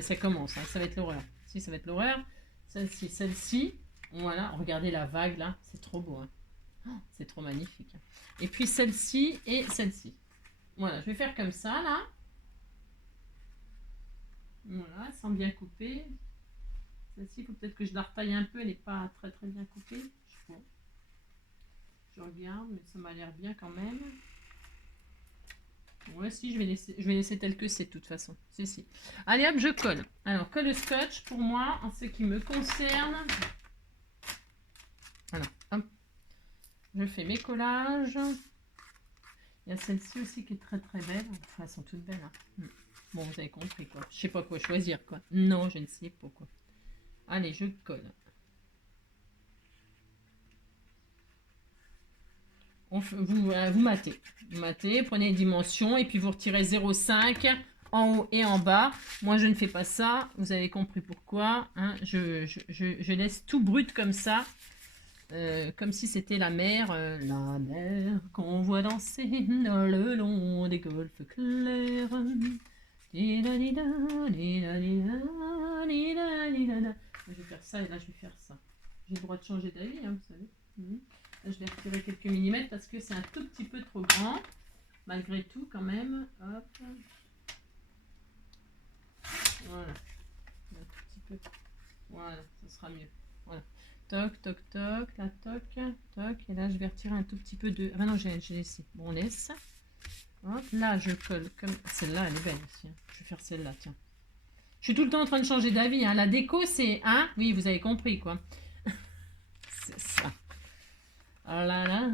Ça commence, hein. Ça va être l'horreur. Si, ça va être l'horreur. Celle-ci, celle-ci. Voilà, regardez la vague là, c'est trop beau. Hein. Oh, c'est trop magnifique. Et puis celle-ci et celle-ci. Voilà, je vais faire comme ça là. Voilà, sans bien couper. Celle-ci, il faut peut-être que je la retaille un peu, elle n'est pas très très bien coupée. Bon. Je regarde, mais ça m'a l'air bien quand même. Ouais, si, je vais laisser tel que c'est de toute façon. Si. Allez hop, je colle. Alors, colle scotch pour moi, en ce qui me concerne. Voilà, hop. Je fais mes collages. Il y a celle-ci aussi qui est très très belle. Enfin, elles sont toutes belles. Hein. Bon, vous avez compris quoi. Je sais pas quoi choisir quoi. Non, je ne sais pas quoi. Allez, je colle. Vous matez. Vous matez, prenez les dimensions et puis vous retirez 0,5 en haut et en bas. Moi, je ne fais pas ça. Vous avez compris pourquoi. Hein. Je laisse tout brut comme ça. Comme si c'était la mer qu'on voit danser le long des golfes clairs. Je vais faire ça et là je vais faire ça. J'ai le droit de changer d'avis, hein, vous savez. Là, je vais retirer quelques millimètres parce que c'est un tout petit peu trop grand. Malgré tout, quand même. Hop. Voilà. Un tout petit peu. Voilà, ça sera mieux. Voilà. Toc, toc, toc, là, toc, toc. Et là, je vais retirer un tout petit peu de... Ah non, j'ai laissé. Bon, on laisse. Hop, là, je colle comme... Celle-là, elle est belle aussi. Hein. Je vais faire celle-là, tiens. Je suis tout le temps en train de changer d'avis. Hein. La déco, c'est... Hein, oui, vous avez compris, quoi. C'est ça. Oh là là.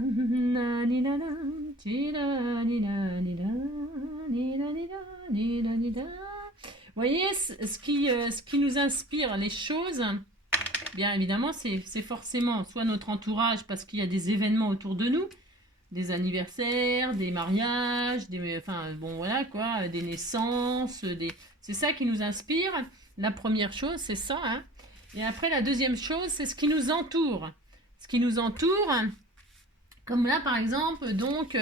Vous voyez, ce qui nous inspire les choses... Bien évidemment, c'est forcément soit notre entourage parce qu'il y a des événements autour de nous, des anniversaires, des mariages, enfin bon voilà quoi, des naissances, c'est ça qui nous inspire. La première chose, c'est ça. Hein. Et après, la deuxième chose, c'est ce qui nous entoure. Ce qui nous entoure, comme là par exemple, donc,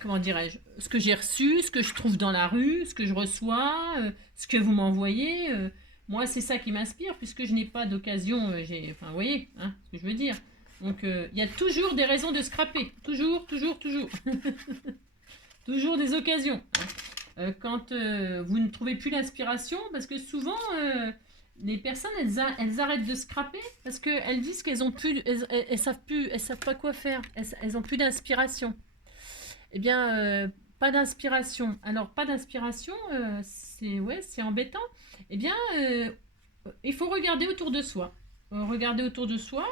comment dirais-je, ce que j'ai reçu, ce que je trouve dans la rue, ce que je reçois, ce que vous m'envoyez. Moi, c'est ça qui m'inspire, puisque je n'ai pas d'occasion. Enfin, vous voyez, hein, ce que je veux dire. Donc, il y a toujours des raisons de scraper. Toujours. Toujours des occasions. Hein. Quand vous ne trouvez plus l'inspiration, parce que souvent, les personnes, elles arrêtent de scraper, parce qu'elles disent qu'elles ont plus, elles savent pas quoi faire. Elles ont plus d'inspiration. Eh bien, pas d'inspiration. Alors, pas d'inspiration, c'est embêtant. Eh bien, il faut regarder autour de soi. Regarder autour de soi.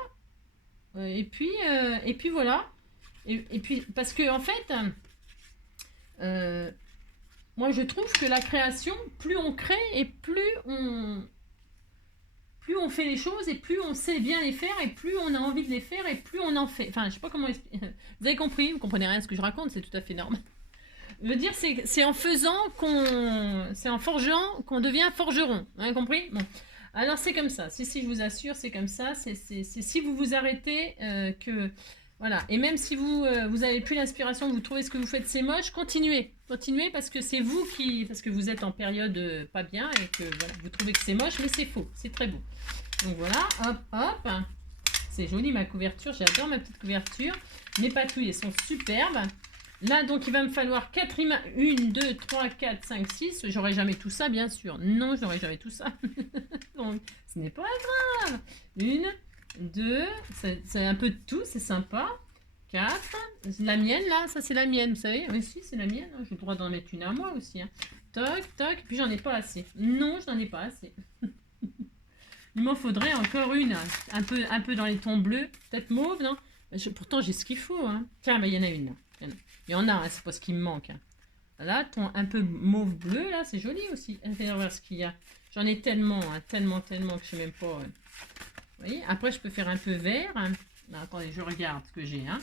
Et puis voilà. Et puis, parce que, en fait, moi je trouve que la création, plus on crée et plus on fait les choses et plus on sait bien les faire et plus on a envie de les faire et plus on en fait. Enfin, je sais pas comment expliquer. Vous avez compris, vous comprenez rien à ce que je raconte, c'est tout à fait normal. Je veux dire, c'est en faisant c'est en forgeant qu'on devient forgeron. Vous avez compris? Bon. Alors c'est comme ça. Si, je vous assure, c'est comme ça. C'est si vous vous arrêtez que voilà. Et même si vous avez plus l'inspiration, vous trouvez ce que vous faites c'est moche, continuez, parce que c'est vous parce que vous êtes en période pas bien et que voilà, vous trouvez que c'est moche, mais c'est faux, c'est très beau. Donc voilà, hop, hop. C'est joli ma couverture, j'adore ma petite couverture. Mes patouilles, elles sont superbes. Là, donc, il va me falloir 4 images. 1, 2, 3, 4, 5, 6. J'aurai jamais tout ça, bien sûr. Non, je n'aurai jamais tout ça. Donc, ce n'est pas grave. 1, 2, c'est un peu de tout, c'est sympa. 4. La mienne, là, ça, c'est la mienne, vous savez. Oui, si, c'est la mienne. J'ai le droit d'en mettre une à moi aussi. Hein. Toc, toc. Puis, j'en ai pas assez. Non, je n'en ai pas assez. Il m'en faudrait encore une. Un peu dans les tons bleus. Peut-être mauve, non? Pourtant, j'ai ce qu'il faut. Hein. Tiens, il y en a une, là. Il y en a, hein, c'est pas ce qui me manque. Hein. Là, ton un peu mauve bleu, là, c'est joli aussi. On va voir ce qu'il y a. J'en ai tellement, hein, tellement que je sais même pas. Vous voyez, après, je peux faire un peu vert. Hein. Là, attendez, je regarde ce que j'ai. Hein.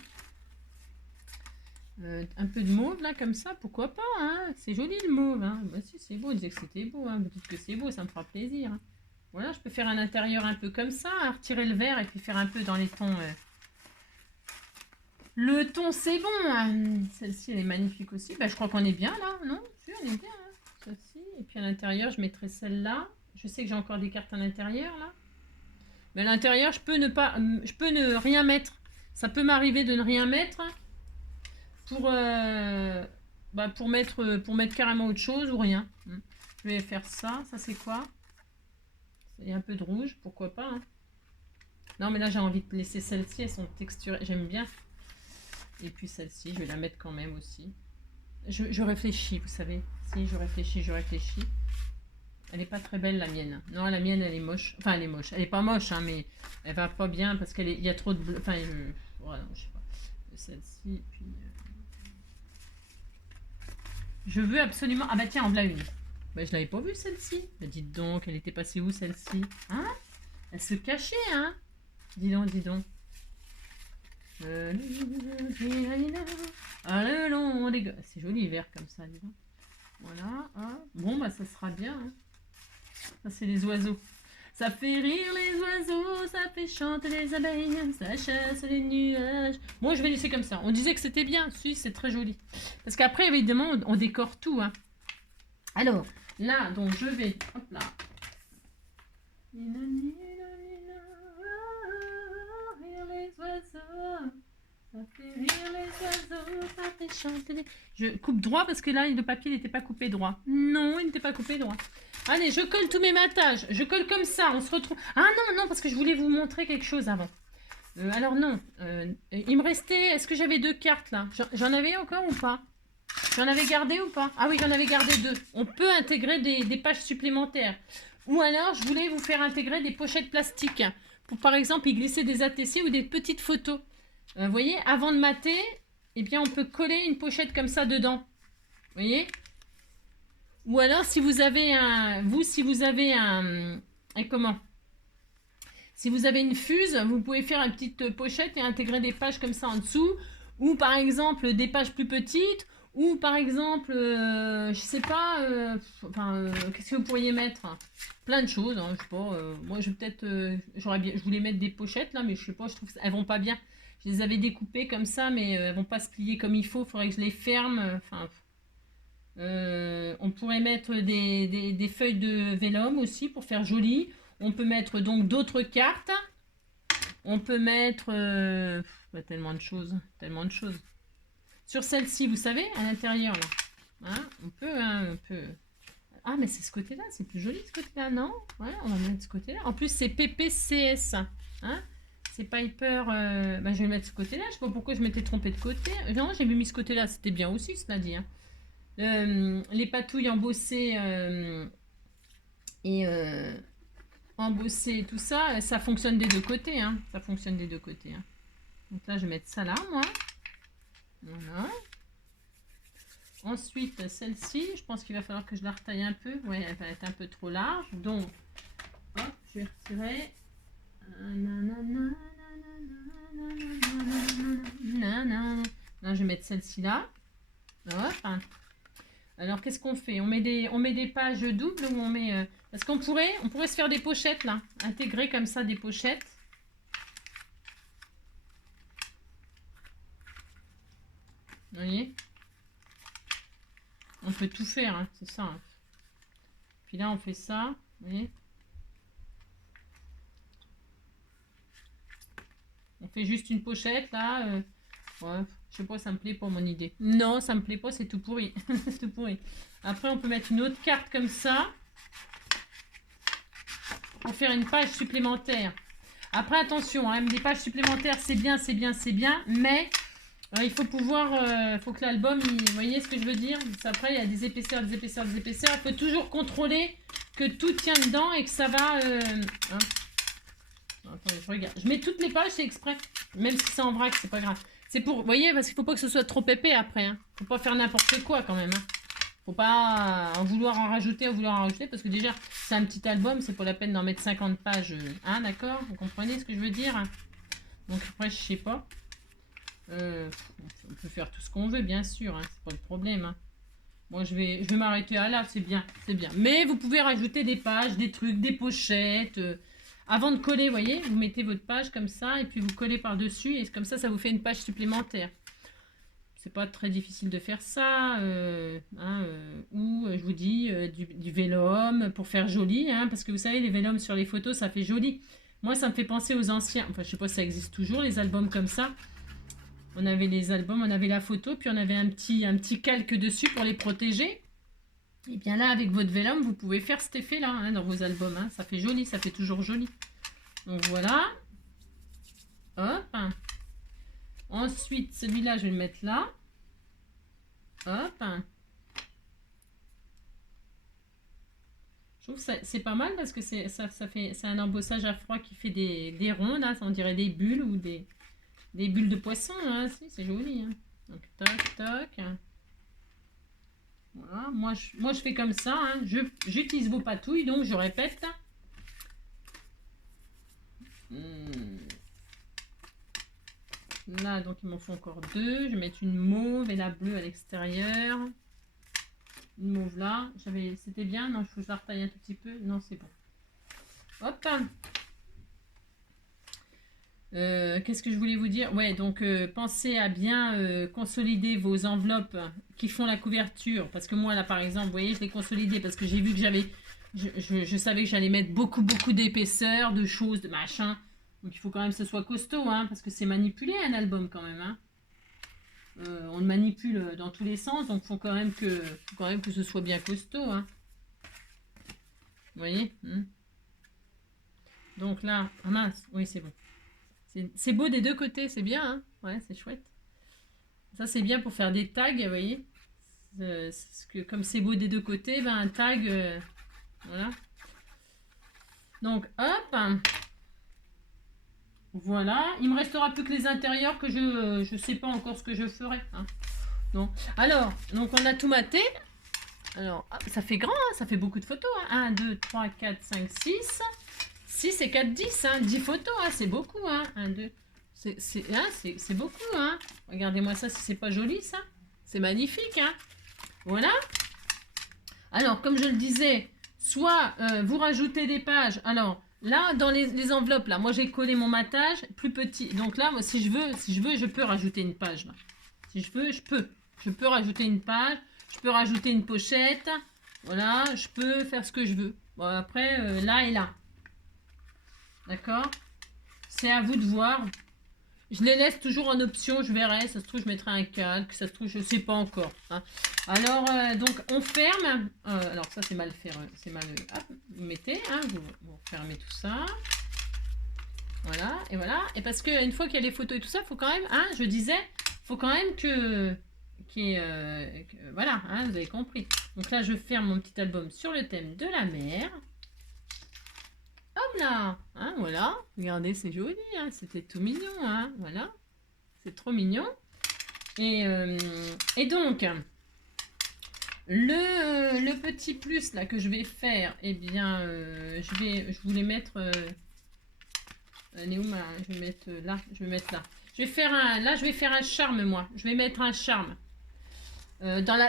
Un peu de mauve, là, comme ça, pourquoi pas. Hein. C'est joli le mauve. Hein. Bah, si, c'est beau, on disait que c'était beau. Hein. Vous dites que c'est beau, ça me fera plaisir. Hein. Voilà, je peux faire un intérieur un peu comme ça, hein, retirer le vert et puis faire un peu dans les tons. Le ton, c'est bon. Hein. Celle-ci, elle est magnifique aussi. Bah, je crois qu'on est bien là, non? Si, on est bien. Hein. Celle-ci. Et puis à l'intérieur, je mettrai celle-là. Je sais que j'ai encore des cartes à l'intérieur là. Mais à l'intérieur, je peux ne rien mettre. Ça peut m'arriver de ne rien mettre pour mettre carrément autre chose ou rien. Je vais faire ça. Ça, c'est quoi? Il y a un peu de rouge, pourquoi pas. Hein. Non, mais là, j'ai envie de laisser celle-ci. Elles sont texturées. J'aime bien. Et puis celle-ci, je vais la mettre quand même aussi. Je réfléchis, vous savez. Si, je réfléchis. Elle n'est pas très belle, la mienne. Non, la mienne, elle est moche. Enfin, elle est moche. Elle n'est pas moche, hein, mais elle va pas bien parce qu'il y a trop de bleu. Enfin, voilà, je sais pas. Celle-ci, puis... Je veux absolument... Ah bah tiens, en voilà une. Bah, je l'avais pas vue, celle-ci. Bah, dites donc, elle était passée où, celle-ci? Hein? Elle se cachait, hein? Dis donc, dis donc. C'est joli vert comme ça, dis donc. Voilà. Hein. Bon, bah ça sera bien. Hein. Ça, c'est les oiseaux. Ça fait rire les oiseaux, ça fait chanter les abeilles, ça chasse les nuages. Bon, je vais laisser comme ça. On disait que c'était bien. Si, c'est très joli. Parce qu'après, évidemment, on décore tout. Hein. Alors, là, donc je vais... Hop là. Les oiseaux, ça fait rire les oiseaux, ça fait chanter les... Je coupe droit parce que là, le papier n'était pas coupé droit. Non, il n'était pas coupé droit. Allez, je colle tous mes matages. Je colle comme ça, on se retrouve... Ah non, parce que je voulais vous montrer quelque chose avant. Alors non, il me restait... Est-ce que j'avais 2 cartes là? J'en avais encore ou pas? J'en avais gardé ou pas? Ah oui, j'en avais gardé 2. On peut intégrer des pages supplémentaires. Ou alors, je voulais vous faire intégrer des pochettes plastiques pour, par exemple, y glisser des ATC ou des petites photos. Vous voyez, avant de mater, eh bien, on peut coller une pochette comme ça dedans. Vous voyez? Ou alors, si vous avez si vous avez une fuse, vous pouvez faire une petite pochette et intégrer des pages comme ça en dessous. Ou, par exemple, des pages plus petites. Ou, par exemple, je sais pas, qu'est-ce que vous pourriez mettre? Plein de choses, hein, je sais pas. Moi, je voulais mettre des pochettes, là, mais je sais pas, je trouve qu'elles vont pas bien. Je les avais découpées comme ça, mais elles vont pas se plier comme il faut. Il faudrait que je les ferme. On pourrait mettre des feuilles de vélum aussi pour faire joli. On peut mettre donc d'autres cartes. On peut mettre tellement de choses. Sur celle-ci, vous savez, à l'intérieur, là. Hein, on peut... Ah, mais c'est ce côté-là, c'est plus joli ce côté-là, non? Ouais, on va mettre ce côté-là. En plus, c'est PPCS. Hein, c'est Piper... je vais le mettre ce côté-là. Je sais pas pourquoi je m'étais trompée de côté. Non, j'ai mis ce côté-là. C'était bien aussi, cela dit. Hein. Les patouilles embossées embossées, tout ça, ça fonctionne des deux côtés. Hein. Ça fonctionne des deux côtés. Hein. Donc là, je vais mettre ça là, moi. Voilà. Ensuite, celle-ci, je pense qu'il va falloir que je la retaille un peu. Ouais, elle va être un peu trop large. Donc, hop, je vais retirer. Là, je vais mettre celle-ci là. Hop. Alors, qu'est-ce qu'on fait? On met des pages doubles ou on met... parce qu'on pourrait se faire des pochettes, là. Intégrer comme ça des pochettes. Vous voyez? On peut tout faire, hein, c'est ça. Hein. Puis là, on fait ça. Vous voyez? On fait juste une pochette, là. Ouais, je sais pas, ça me plaît pas mon idée. Non, ça me plaît pas, c'est tout pourri. C'est tout pourri. Après, on peut mettre une autre carte comme ça. Pour faire une page supplémentaire. Après, attention, hein, des pages supplémentaires, c'est bien, c'est bien, c'est bien. Mais il faut pouvoir... faut que l'album, vous voyez ce que je veux dire? Après, il y a des épaisseurs, des épaisseurs, des épaisseurs. Il faut toujours contrôler que tout tient dedans et que ça va... hein. Attendez, je regarde. Je mets toutes les pages, c'est exprès. Même si c'est en vrac, c'est pas grave. C'est pour... Vous voyez, parce qu'il faut pas que ce soit trop épais après. Hein. Faut pas faire n'importe quoi quand même. Hein. Faut pas en vouloir en rajouter, parce que déjà, c'est un petit album, c'est pas la peine d'en mettre 50 pages. Hein, d'accord? Vous comprenez ce que je veux dire? Donc après, je sais pas. On peut faire tout ce qu'on veut, bien sûr. Hein, c'est pas le problème. Hein. Moi, je vais m'arrêter à là, c'est bien, c'est bien. Mais vous pouvez rajouter des pages, des trucs, des pochettes... Avant de coller, vous voyez, vous mettez votre page comme ça et puis vous collez par-dessus et comme ça vous fait une page supplémentaire. C'est pas très difficile de faire ça. Ou je vous dis du vélum pour faire joli, hein, parce que vous savez, les vélums sur les photos, ça fait joli. Moi, ça me fait penser aux anciens. Enfin, je sais pas si ça existe toujours, les albums comme ça. On avait les albums, on avait la photo, puis on avait un petit calque dessus pour les protéger. Et bien là, avec votre vélum, vous pouvez faire cet effet-là hein, dans vos albums. Hein. Ça fait joli, ça fait toujours joli. Donc voilà. Hop. Ensuite, celui-là, je vais le mettre là. Hop. Je trouve que c'est pas mal parce que c'est un embossage à froid qui fait des ronds. Là, on dirait des bulles ou des bulles de poisson. Hein. Si, c'est joli. Hein. Donc, toc, toc. Voilà, moi je fais comme ça, hein. J'utilise vos patouilles, donc je répète. Là, donc il m'en faut encore deux. Je vais mettre une mauve et la bleue à l'extérieur. Une mauve là. C'était bien, non, je la retaille un tout petit peu. Non, c'est bon. Hop. Qu'est-ce que je voulais vous dire? Ouais, donc pensez à bien consolider vos enveloppes qui font la couverture. Parce que moi, là, par exemple, vous voyez, je l'ai consolidé parce que j'ai vu que je savais que j'allais mettre beaucoup d'épaisseur, de choses, de machin. Donc, il faut quand même que ce soit costaud, hein, parce que c'est manipulé, un album, quand même. Hein. On le manipule dans tous les sens, donc il faut quand même que ce soit bien costaud. Hein. Vous voyez Donc là, ah mince, oui, c'est bon. C'est beau des deux côtés, c'est bien, hein ouais, c'est chouette. Ça, c'est bien pour faire des tags, vous voyez. Comme c'est beau des deux côtés, ben, un tag, voilà. Donc, hop. Voilà. Il me restera plus que les intérieurs que je sais pas encore ce que je ferai. Hein. Donc, alors, donc on a tout maté. Alors, hop, ça fait grand, hein, ça fait beaucoup de photos. Hein. 1, 2, 3, 4, 5, 6. 6 et 4, 10, hein, 10 photos, hein, c'est beaucoup, hein, 1, 2, c'est beaucoup, hein, regardez-moi ça, si c'est pas joli, ça, c'est magnifique, hein, voilà, alors, comme je le disais, soit vous rajoutez des pages, alors, là, dans les enveloppes, là, moi, j'ai collé mon matage plus petit, donc là, moi, si je veux, je peux rajouter une page, là, si je veux, je peux rajouter une page, je peux rajouter une pochette, voilà, je peux faire ce que je veux, bon, après, là et là. D'accord? C'est à vous de voir. Je les laisse toujours en option, je verrai. Ça se trouve, je mettrai un calque. Ça se trouve, je ne sais pas encore. Hein. Alors, donc, on ferme. Alors, ça, c'est mal faire. C'est mal. Hop, vous mettez. Hein, vous fermez tout ça. Voilà. Et voilà. Et parce qu'une fois qu'il y a les photos et tout ça, il faut quand même, hein, je disais, il faut quand même que voilà, hein, vous avez compris. Donc là, je ferme mon petit album sur le thème de la mer. Hop là, hein, voilà, regardez, c'est joli, hein, c'était tout mignon, hein, voilà, c'est trop mignon. Et donc, Le petit plus là que je vais faire, eh bien, je voulais mettre... elle est où je vais mettre là, je vais mettre là. Je vais faire là, je vais faire un charme, moi. Je vais mettre un charme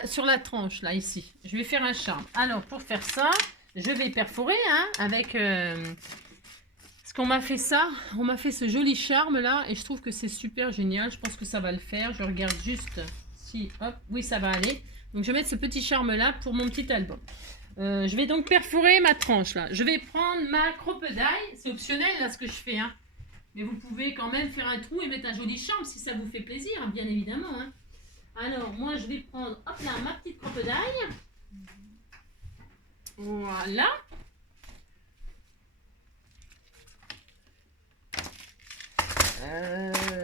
sur la tranche, là, ici. Je vais faire un charme. Alors, pour faire ça, je vais perforer, hein, avec... ce qu'on m'a fait ça. On m'a fait ce joli charme, là, et je trouve que c'est super génial. Je pense que ça va le faire. Je regarde juste si... Hop, oui, ça va aller. Donc, je vais mettre ce petit charme-là pour mon petit album. Je vais donc perforer ma tranche, là. Je vais prendre ma crocodile. C'est optionnel, là, ce que je fais, hein. Mais vous pouvez quand même faire un trou et mettre un joli charme si ça vous fait plaisir, hein, bien évidemment. Hein. Alors, moi, je vais prendre, hop là, ma petite crocodile. Voilà.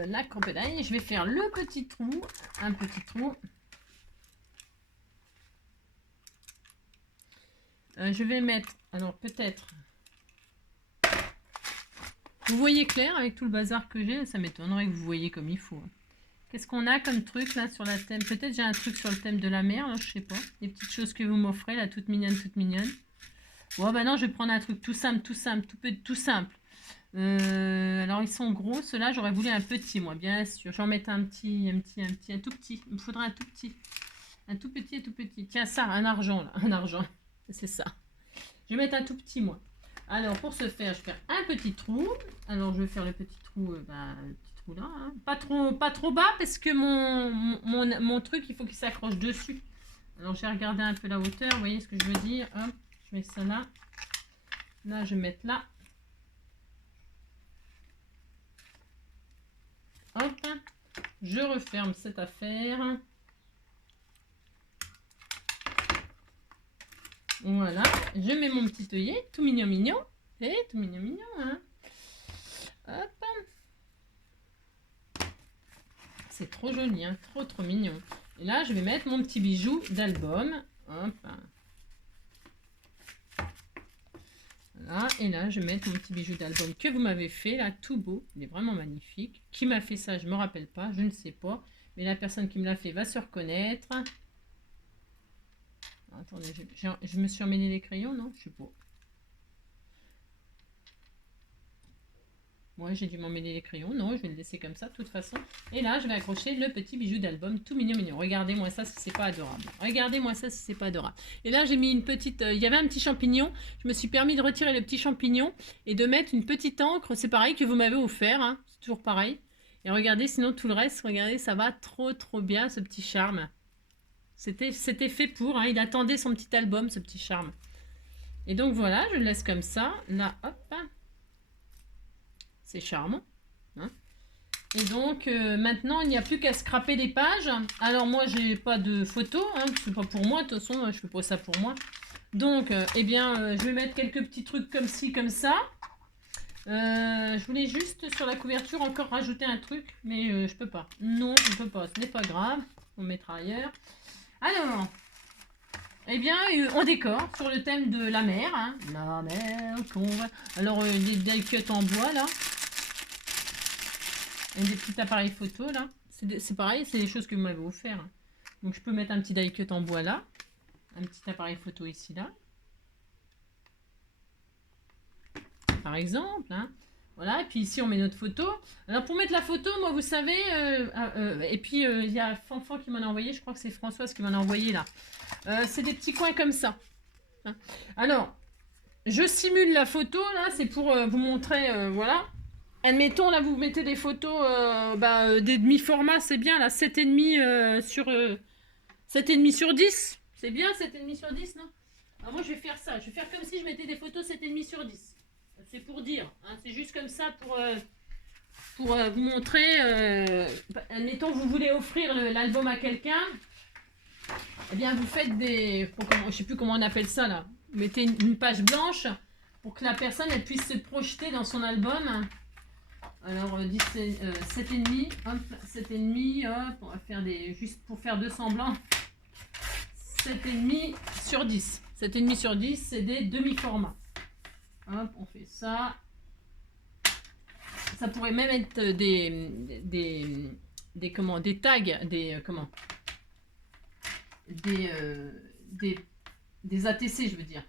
La crocodile, je vais faire le petit trou, un petit trou. Je vais mettre, alors peut-être... Vous voyez clair avec tout le bazar que j'ai? Ça m'étonnerait que vous voyez comme il faut. Qu'est-ce qu'on a comme truc là sur la thème? Peut-être j'ai un truc sur le thème de la mer, là, je sais pas. Des petites choses que vous m'offrez là, toutes mignonnes, toutes mignonnes. Bon bah non, je vais prendre un truc tout simple, tout simple. Alors ils sont gros, ceux-là j'aurais voulu un petit moi, bien sûr. J'en mets un petit, un tout petit. Il me faudra un tout petit. Un tout petit. Tiens ça, un argent là, un argent. C'est ça. Je vais mettre un tout petit moi. Alors, pour ce faire, je vais faire un petit trou. Alors, je vais faire le petit trou, le petit trou là. Hein. Pas trop bas parce que mon truc, il faut qu'il s'accroche dessus. Alors, j'ai regardé un peu la hauteur. Vous voyez ce que je veux dire? Hop, je mets ça là. Là, je vais mettre là. Hop, je referme cette affaire. Voilà, je mets mon petit œillet, tout mignon. Et tout mignon, hein. Hop. C'est trop joli, hein, trop mignon. Et là, je vais mettre mon petit bijou d'album. Hop. Voilà, et là, je vais mettre mon petit bijou d'album que vous m'avez fait, là, tout beau. Il est vraiment magnifique. Qui m'a fait ça, je ne me rappelle pas, je ne sais pas. Mais la personne qui me l'a fait va se reconnaître. Attendez, je me suis emmêlé les crayons, non? Je sais pas. Ouais, j'ai dû m'emmêler les crayons. Non, je vais le laisser comme ça, de toute façon. Et là, je vais accrocher le petit bijou d'album, tout mignon. Regardez-moi ça si c'est pas adorable. Regardez-moi ça si c'est pas adorable. Et là, j'ai mis une petite... il y avait un petit champignon. Je me suis permis de retirer le petit champignon et de mettre une petite encre. C'est pareil que vous m'avez offert. Hein. C'est toujours pareil. Et regardez, sinon tout le reste, regardez, ça va trop bien, ce petit charme. C'était fait pour, hein, il attendait son petit album, ce petit charme. Et donc voilà, je le laisse comme ça. Là, hop. C'est charmant. Hein. Et donc, maintenant, il n'y a plus qu'à scraper des pages. Alors moi, j'ai pas de photos. Hein, c'est pas pour moi, de toute façon, je fais pas ça pour moi. Donc, eh bien, je vais mettre quelques petits trucs comme ci, comme ça. Je voulais juste, sur la couverture, encore rajouter un truc. Mais je peux pas. Non, je peux pas. Ce n'est pas grave. On mettra ailleurs. Alors, eh bien, on décore sur le thème de la mer. Hein. La mer qu'on va... Alors, des die cuts en bois, là. Et des petits appareils photo, là. C'est pareil, c'est des choses que vous m'avez offert. Hein. Donc, je peux mettre un petit die cut en bois, là. Un petit appareil photo ici, là. Par exemple, hein. Voilà, et puis ici on met notre photo. Alors pour mettre la photo, moi vous savez, et puis il y a Fanfan qui m'en a envoyé, je crois que c'est Françoise qui m'en a envoyé là. C'est des petits coins comme ça. Hein. Alors, je simule la photo, là, c'est pour vous montrer, voilà. Admettons, là vous mettez des photos, des demi-formats, c'est bien, là, 7,5 sur 7,5 sur 10. C'est bien 7,5 sur 10, non? Alors moi je vais faire ça, je vais faire comme si je mettais des photos 7,5 sur 10. C'est pour dire, hein, c'est juste comme ça pour vous montrer. Admettons, vous voulez offrir l'album à quelqu'un, eh bien vous faites des... je sais plus comment on appelle ça là. Vous mettez une page blanche pour que la personne elle puisse se projeter dans son album. Alors 7,5, hop, 7,5, hop, on va faire juste pour faire deux semblants. 7,5 sur 10. 7,5 sur 10, c'est des demi-formats. Hop, on fait ça. Ça pourrait même être des tags, des ATC, je veux dire.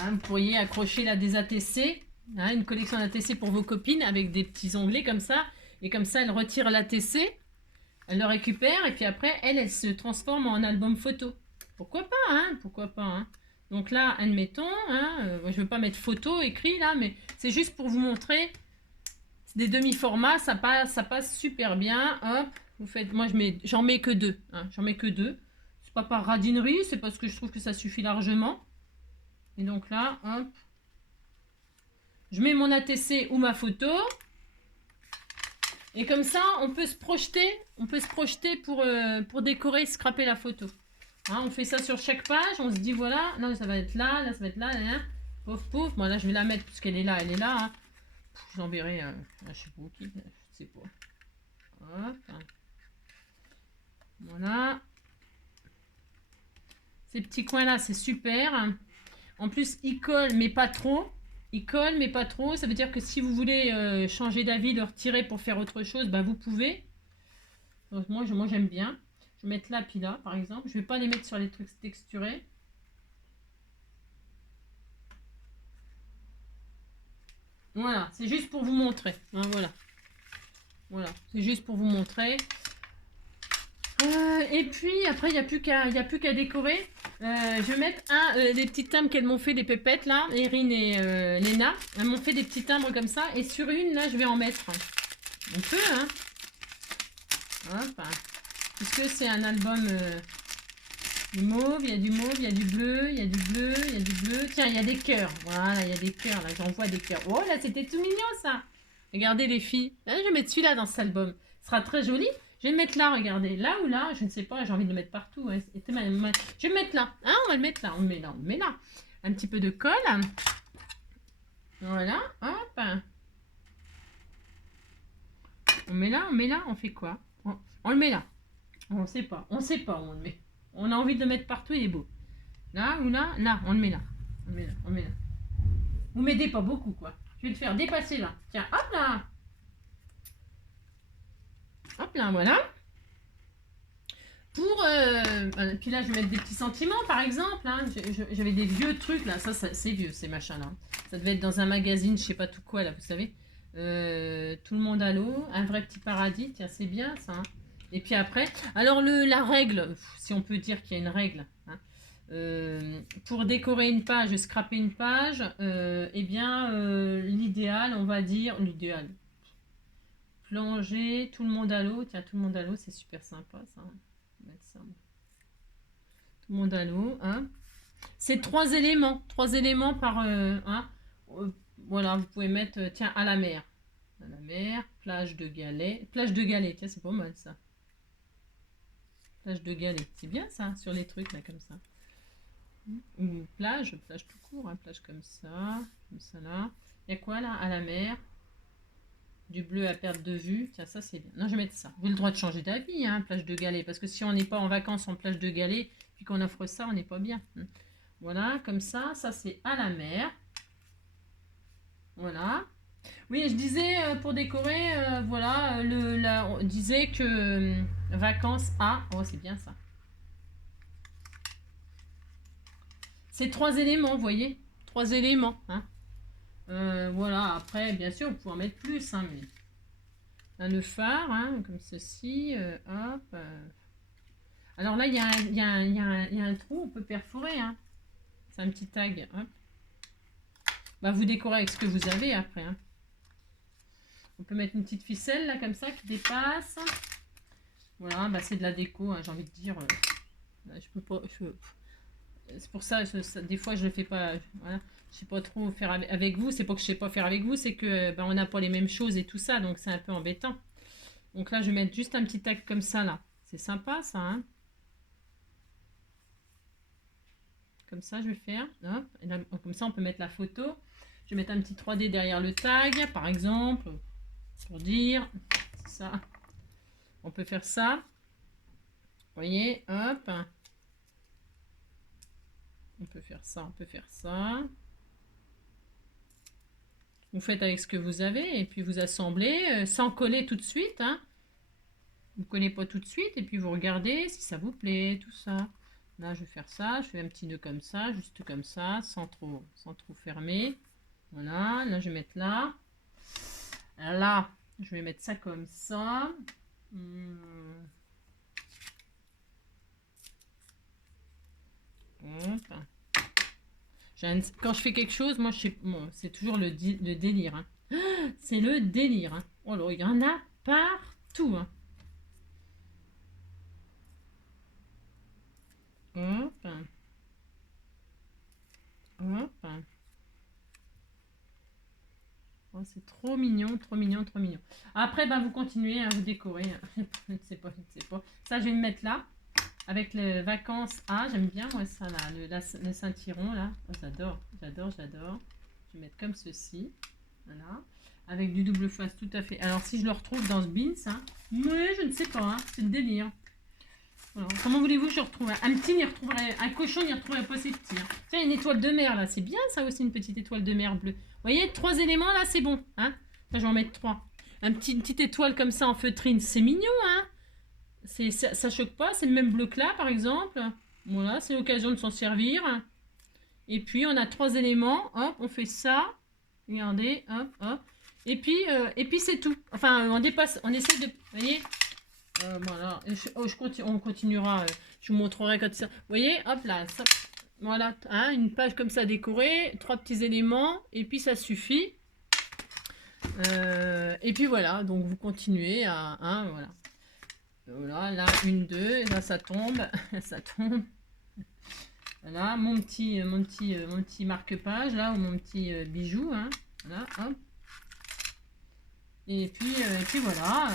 Hein, vous pourriez accrocher là des ATC, hein, une collection d'ATC pour vos copines avec des petits onglets comme ça. Et comme ça, elle retire l'ATC, elle le récupère et puis après, elle se transforme en album photo. Pourquoi pas, hein? Pourquoi pas, hein? Donc là, admettons, hein, je ne veux pas mettre photo écrit là, mais c'est juste pour vous montrer. C'est des demi-formats, ça passe super bien. Hop, vous faites, moi j'en mets que deux, hein, j'en mets que deux. C'est pas par radinerie, c'est parce que je trouve que ça suffit largement. Et donc là, hop, je mets mon ATC ou ma photo. Et comme ça, on peut se projeter pour décorer, scraper la photo. Hein, on fait ça sur chaque page, on se dit voilà, là ça va être là ça va être là, pouf pouf. Bon là je vais la mettre puisqu'elle est là, elle est là. Hein. Je l'enverrai, je sais pas qui, je sais pas. Hop. Voilà. Ces petits coins là, c'est super. En plus, ils collent, mais pas trop. Ils collent, mais pas trop. Ça veut dire que si vous voulez changer d'avis, le retirer pour faire autre chose, bah vous pouvez. Donc, moi j'aime bien. Je vais mettre là, puis là, par exemple. Je vais pas les mettre sur les trucs texturés. Voilà, c'est juste pour vous montrer. Hein, voilà. Voilà, c'est juste pour vous montrer. Et puis, après, il n'y a plus qu'à décorer. Je vais mettre des petits timbres qu'elles m'ont fait, des pépettes, là. Erin et Léna. Elles m'ont fait des petits timbres comme ça. Et sur une, là, je vais en mettre. On peut, hein. Hop. Puisque c'est un album mauve, il y a du mauve, il y a du bleu, il y a du bleu, il y a du bleu. Tiens, il y a des cœurs. Voilà, il y a des cœurs, là. J'en vois des cœurs. Oh, là, c'était tout mignon, ça. Regardez, les filles. Là, je vais mettre celui-là dans cet album. Ce sera très joli. Je vais le mettre là, regardez. Là ou là, je ne sais pas, j'ai envie de le mettre partout. Hein. Je vais le mettre là. Hein, on va le mettre là. On le met là, on le met là. Un petit peu de colle. Voilà, hop. On met là, on fait quoi? On le met là. On ne sait pas où on le met. On a envie de le mettre partout, il est beau. Là ou là, là, on le met là. On le met là, on le met là. Vous m'aidez pas beaucoup, quoi. Je vais le faire dépasser là. Tiens, hop là. Hop là, voilà. Puis là, je vais mettre des petits sentiments, par exemple. Hein. J'avais des vieux trucs, là. Ça c'est vieux, ces machins-là. Ça devait être dans un magazine, je sais pas tout quoi, là, vous savez. Tout le monde à l'eau. Un vrai petit paradis. Tiens, c'est bien, ça. Hein. Et puis après... Alors, la règle, si on peut dire qu'il y a une règle. Hein. Pour décorer une page, scraper une page, eh bien, l'idéal, on va dire... L'idéal... Plonger, tout le monde à l'eau. Tiens, tout le monde à l'eau, c'est super sympa, ça. Mettre ça. Tout le monde à l'eau. Hein. C'est 3 éléments. 3 éléments par... hein. Voilà, vous pouvez mettre... tiens, à la mer. À la mer, plage de galets. Plage de galets, tiens, c'est pas mal, ça. Plage de galets. C'est bien, ça, sur les trucs, là, comme ça. Ou plage tout court, hein, plage comme ça, là. Il y a quoi, là, à la mer? Du bleu à perte de vue. Tiens, ça, c'est bien. Non, je vais mettre ça. Vous avez le droit de changer d'avis, hein, plage de galets. Parce que si on n'est pas en vacances en plage de galets, puis qu'on offre ça, on n'est pas bien. Voilà, comme ça. Ça, c'est à la mer. Voilà. Oui, je disais, pour décorer, voilà, on disait que vacances à... Oh, c'est bien, ça. C'est 3 éléments, vous voyez 3 éléments, hein. Voilà, après, bien sûr, on peut en mettre plus, hein, mais... Là, le phare, hein, comme ceci, hop. Alors là, il y a un trou, on peut perforer, hein. C'est un petit tag, hop. Bah, vous décorez avec ce que vous avez après, hein. On peut mettre une petite ficelle, là, comme ça, qui dépasse. Voilà, bah, c'est de la déco, hein, j'ai envie de dire. Là, je peux pas... C'est pour ça, des fois, je le fais pas... Voilà. Je sais pas trop faire avec vous. C'est pas que je sais pas faire avec vous, c'est que ben, on n'a pas les mêmes choses et tout ça, donc c'est un peu embêtant. Donc là, je vais mettre juste un petit tag comme ça, là. C'est sympa, ça, hein. Comme ça, je vais faire. Hop. Et là, comme ça, on peut mettre la photo. Je vais mettre un petit 3D derrière le tag, par exemple, pour dire. Ça. On peut faire ça. Vous voyez, hop. On peut faire ça, on peut faire ça. Vous faites avec ce que vous avez et puis vous assemblez sans coller tout de suite. Hein. Vous ne collez pas tout de suite et puis vous regardez si ça vous plaît, tout ça. Là, je vais faire ça. Je fais un petit nœud comme ça, juste comme ça, sans trop fermer. Voilà. Là, je vais mettre là. Là, je vais mettre ça comme ça. Hop. Quand je fais quelque chose, moi, bon, c'est toujours le délire. Hein. C'est le délire. Hein. Oh là, il y en a partout. Hein. Hop. Hop. Oh, c'est trop mignon, trop mignon, trop mignon. Après, bah, vous continuez à vous décorer. Je ne sais pas, je ne sais pas. Ça, je vais me mettre là. Avec les vacances. Ah, j'aime bien moi ça là. Le Saint-Tyron là. Oh, j'adore, j'adore, j'adore. Je vais mettre comme ceci. Voilà. Avec du double face tout à fait. Alors si je le retrouve dans ce beans, hein, mais je ne sais pas. Hein, c'est le délire. Voilà. Comment voulez-vous que je retrouve un petit, n'y retrouverait, un cochon, n'y retrouverait pas ses petits. Hein. Tiens, une étoile de mer là. C'est bien ça aussi, une petite étoile de mer bleue. Vous voyez, 3 éléments là, c'est bon. Hein. Enfin, je vais en mettre 3. Une petite étoile comme ça en feutrine, c'est mignon, hein. Ça choque pas, c'est le même bleu que là par exemple. Voilà, c'est l'occasion de s'en servir. Et puis on a 3 éléments, hop, on fait ça. Regardez, hop, hop. Et puis c'est tout. Enfin, on dépasse, on essaie de. Vous voyez, voilà. On continuera. Je vous montrerai quand ça. Vous voyez, hop là, ça, voilà, hein, une page comme ça décorée, 3 petits éléments, et puis ça suffit. Et puis voilà, donc vous continuez à, hein, voilà. Voilà, là, 1, 2, là, ça tombe, ça tombe. Voilà, mon petit marque-page, là, ou mon petit bijou, hein. Voilà, hop. Et puis voilà.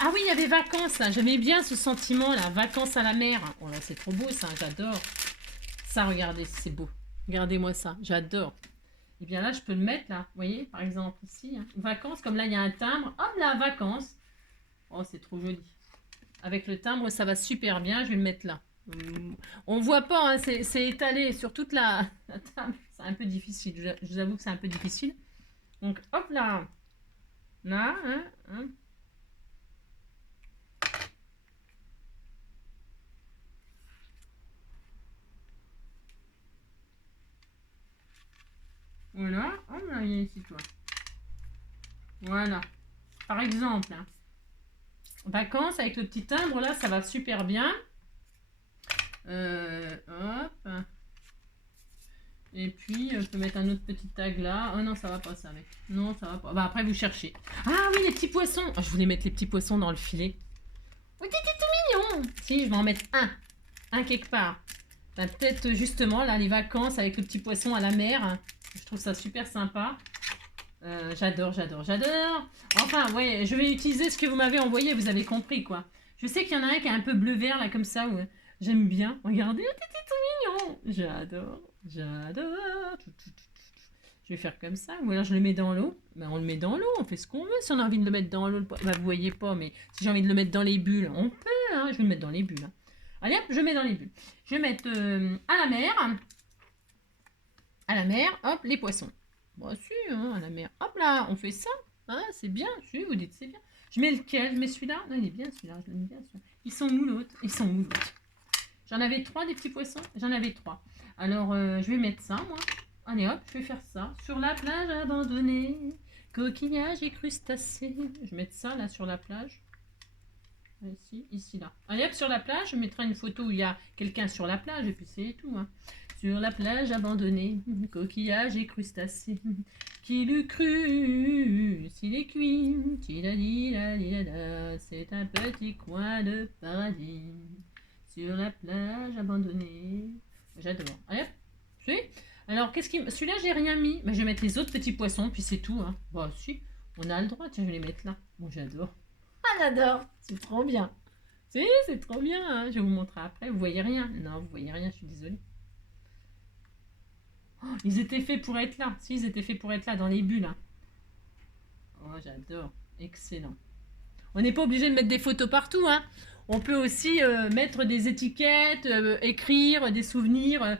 Ah oui, il y avait vacances, là. J'aimais bien ce sentiment, là, vacances à la mer. Oh là, c'est trop beau, ça, j'adore. Ça, regardez, c'est beau. Regardez-moi ça, j'adore. Et bien là, je peux le mettre, là, vous voyez, par exemple, ici, hein. Vacances, comme là, il y a un timbre. Hop là, vacances. Oh, c'est trop joli. Avec le timbre, ça va super bien. Je vais le mettre là. On voit pas, hein, c'est étalé sur toute la table. C'est un peu difficile. Je vous avoue que c'est un peu difficile. Donc, hop là. Là, hein. Voilà. Oh là, il y a ici, toi. Voilà. Par exemple, hein. Vacances avec le petit timbre, là, ça va super bien. Hop. Et puis, je peux mettre un autre petit tag là. Oh non, ça va pas ça, mec. Non, ça va pas. Bah, après, vous cherchez. Ah oui, les petits poissons. Oh, je voulais mettre les petits poissons dans le filet. Oui, t'es tout mignon. Si, je vais en mettre un. Un quelque part. Bah, peut-être justement, là, les vacances avec le petit poisson à la mer. Je trouve ça super sympa. J'adore, j'adore, j'adore. Enfin, ouais, je vais utiliser ce que vous m'avez envoyé, vous avez compris, quoi. Je sais qu'il y en a un qui est un peu bleu-vert, là, comme ça, ouais. J'aime bien. Regardez, t'es tout mignon. J'adore, j'adore. Je vais faire comme ça, ou alors je le mets dans l'eau. Ben, on le met dans l'eau, on fait ce qu'on veut. Si on a envie de le mettre dans l'eau, ben, vous voyez pas, mais si j'ai envie de le mettre dans les bulles, on peut, hein. Je vais le mettre dans les bulles. Hein. Allez, hop, je mets dans les bulles. Je vais mettre à la mer. À la mer, hop, les poissons. Bon, si, hein, à la mer. Hop là, on fait ça. Ah, c'est bien. Si, vous dites c'est bien. Je mets lequel? Je mets celui-là? Non, il est bien celui-là. Je l'aime bien celui-là. Ils sont où l'autre? Ils sont où l'autre? J'en avais 3 des petits poissons. J'en avais 3. Alors, je vais mettre ça, moi. Allez, hop, je vais faire ça. Sur la plage abandonnée, coquillages et crustacés. Je vais mettre ça, là, sur la plage. Ici, là. Allez, hop, sur la plage, je mettrai une photo où il y a quelqu'un sur la plage, et puis c'est tout, hein. Sur la plage abandonnée, coquillages et crustacés. Qui l'eût cru s'il est cuit? C'est un petit coin de paradis. Sur la plage abandonnée. J'adore. Allez, hop. Alors, celui-là, j'ai rien mis. Mais je vais mettre les autres petits poissons, puis c'est tout. Hein. Bon, si, on a le droit. Tiens, je vais les mettre là. Bon, j'adore. Ah, j'adore. C'est trop bien. Si, c'est trop bien. Hein. Je vais vous montrer après. Vous voyez rien? Non, vous voyez rien. Je suis désolée. Oh, ils étaient faits pour être là. Si, ils étaient faits pour être là, dans les bulles. Hein. Oh, j'adore. Excellent. On n'est pas obligé de mettre des photos partout. Hein. On peut aussi mettre des étiquettes, écrire des souvenirs,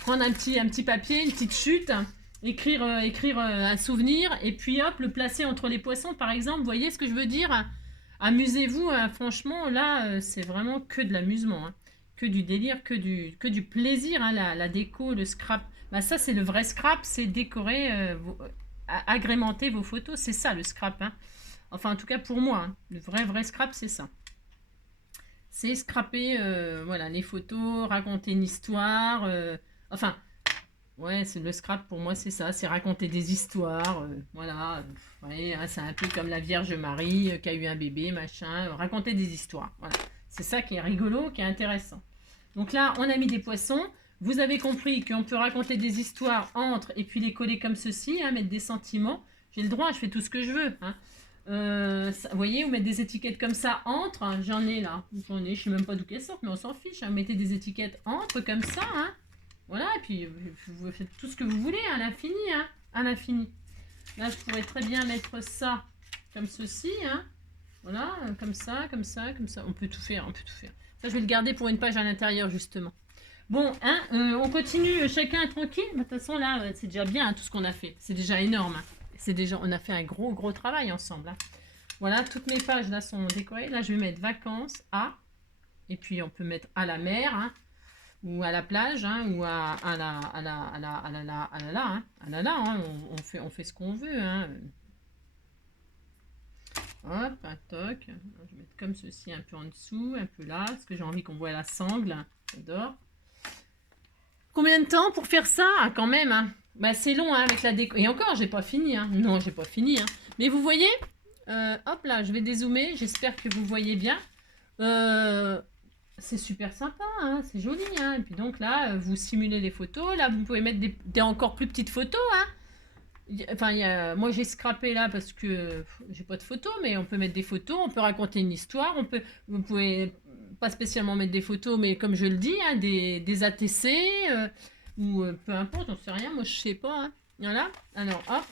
prendre un petit papier, une petite chute, écrire un souvenir, et puis hop, le placer entre les poissons, par exemple. Vous voyez ce que je veux dire? Amusez-vous, hein, franchement, là, c'est vraiment que de l'amusement. Hein. que du délire, que du plaisir, hein, la déco, le scrap. Bah, ça, c'est le vrai scrap, c'est décorer, agrémenter vos photos, c'est ça le scrap. Hein. Enfin, en tout cas pour moi, hein, le vrai scrap, c'est ça. C'est scraper voilà, les photos, raconter une histoire. Enfin, ouais, c'est le scrap pour moi, c'est ça, c'est raconter des histoires. Voilà, ouais, hein, c'est un peu comme la Vierge Marie qui a eu un bébé, machin. Raconter des histoires. Voilà, c'est ça qui est rigolo, qui est intéressant. Donc là, on a mis des poissons. Vous avez compris qu'on peut raconter des histoires entre et puis les coller comme ceci, hein, mettre des sentiments. J'ai le droit, je fais tout ce que je veux. Hein. Vous voyez, vous mettez des étiquettes comme ça entre, hein, j'en ai là, j'en ai, je sais même pas d'où qu'elles sortent, mais on s'en fiche, hein, mettez des étiquettes entre comme ça, hein, voilà, et puis vous faites tout ce que vous voulez, à l'infini, hein, à l'infini. Là, je pourrais très bien mettre ça comme ceci, hein, voilà, comme ça, comme ça, comme ça, on peut tout faire, on peut tout faire. Ça, je vais le garder pour une page à l'intérieur, justement. Bon, hein, on continue, chacun est tranquille, de toute façon, là, c'est déjà bien, hein, tout ce qu'on a fait, c'est déjà énorme, hein. C'est déjà, on a fait un gros travail ensemble. Hein. Voilà, toutes mes pages là sont décorées. Là, je vais mettre vacances à, et puis on peut mettre à la mer, hein, ou à la plage, hein, ou à la, hein. On fait ce qu'on veut. Hein. Hop, un toc. Je vais mettre comme ceci un peu en dessous, un peu là, parce que j'ai envie qu'on voit la sangle. J'adore. Combien de temps pour faire ça? Ah, quand même, hein. Bah, c'est long hein, avec la déco. Et encore, j'ai pas fini. Hein. Non, j'ai pas fini. Hein. Mais vous voyez, hop là, je vais dézoomer. J'espère que vous voyez bien. C'est super sympa, hein, c'est joli. Hein. Et puis donc là, vous simulez les photos. Là, vous pouvez mettre des encore plus petites photos. Hein. Enfin, moi j'ai scrappé là parce que j'ai pas de photos, mais on peut mettre des photos, on peut raconter une histoire, vous pouvez pas spécialement mettre des photos, mais comme je le dis, hein, des ATC, ou peu importe, on sait rien, moi je sais pas. Hein. Voilà, alors hop,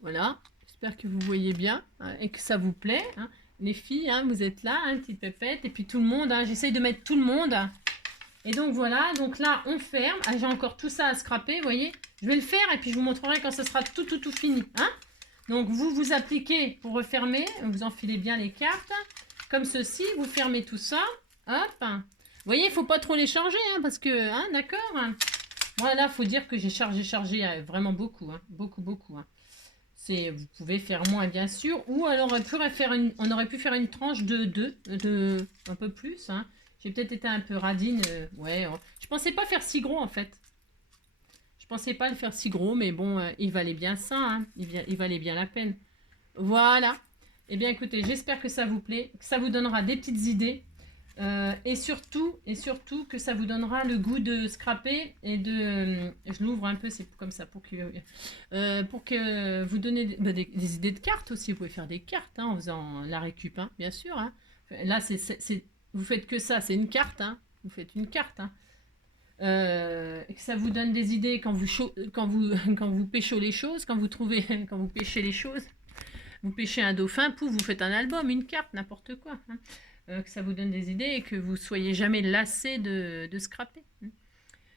voilà, j'espère que vous voyez bien hein, et que ça vous plaît. Hein. Les filles, hein, vous êtes là, hein, petite pépette, et puis tout le monde, hein, j'essaye de mettre tout le monde. Et donc voilà, donc là on ferme. Ah, j'ai encore tout ça à scraper, vous voyez. Je vais le faire et puis je vous montrerai quand ce sera tout fini. Hein. Donc vous appliquez pour refermer, vous enfilez bien les cartes. Comme ceci, vous fermez tout ça. Hop. Vous voyez, il ne faut pas trop les charger, hein, parce que, hein, d'accord. Voilà, il faut dire que j'ai chargé vraiment beaucoup, hein, beaucoup. Hein. Vous pouvez faire moins, bien sûr. Ou alors, on aurait pu faire une tranche de un peu plus. Hein. J'ai peut-être été un peu radine. Ouais, je pensais pas faire si gros, en fait. Je pensais pas le faire si gros, mais bon, il valait bien ça. Hein. Il valait bien la peine. Voilà. Eh bien, écoutez, j'espère que ça vous plaît, que ça vous donnera des petites idées. Et surtout que ça vous donnera le goût de scraper et de... je l'ouvre un peu, c'est comme ça, pour que vous donnez des idées de cartes aussi. Vous pouvez faire des cartes hein, en faisant la récup, hein, bien sûr. Hein. Là, vous faites que ça, c'est une carte. Hein. Vous faites une carte. Hein. Et que ça vous donne des idées quand vous pêchez les choses, quand vous pêchez les choses. Vous pêchez un dauphin, pouf, vous faites un album, une carte, n'importe quoi. Hein. Que ça vous donne des idées et que vous soyez jamais lassé de scraper. Hein.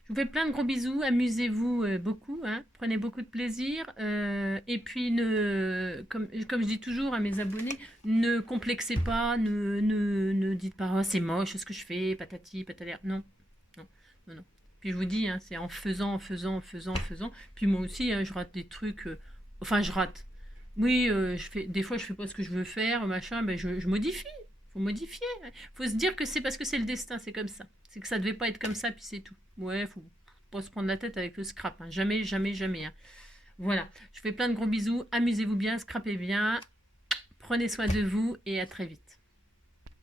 Je vous fais plein de gros bisous, amusez-vous beaucoup, hein. Prenez beaucoup de plaisir. Et puis, comme je dis toujours à mes abonnés, ne complexez pas, ne dites pas oh, c'est moche ce que je fais, patati, patalaire. Non. Puis je vous dis, hein, c'est en faisant. Puis moi aussi, hein, je rate des trucs. Enfin, je rate. Oui, des fois, je fais pas ce que je veux faire, machin, ben je modifie. Faut modifier. Faut se dire que c'est parce que c'est le destin, c'est comme ça. C'est que ça devait pas être comme ça, puis c'est tout. Ouais, faut pas se prendre la tête avec le scrap. Hein. Jamais. Hein. Voilà. Je fais plein de gros bisous. Amusez-vous bien, scrapez bien. Prenez soin de vous et à très vite.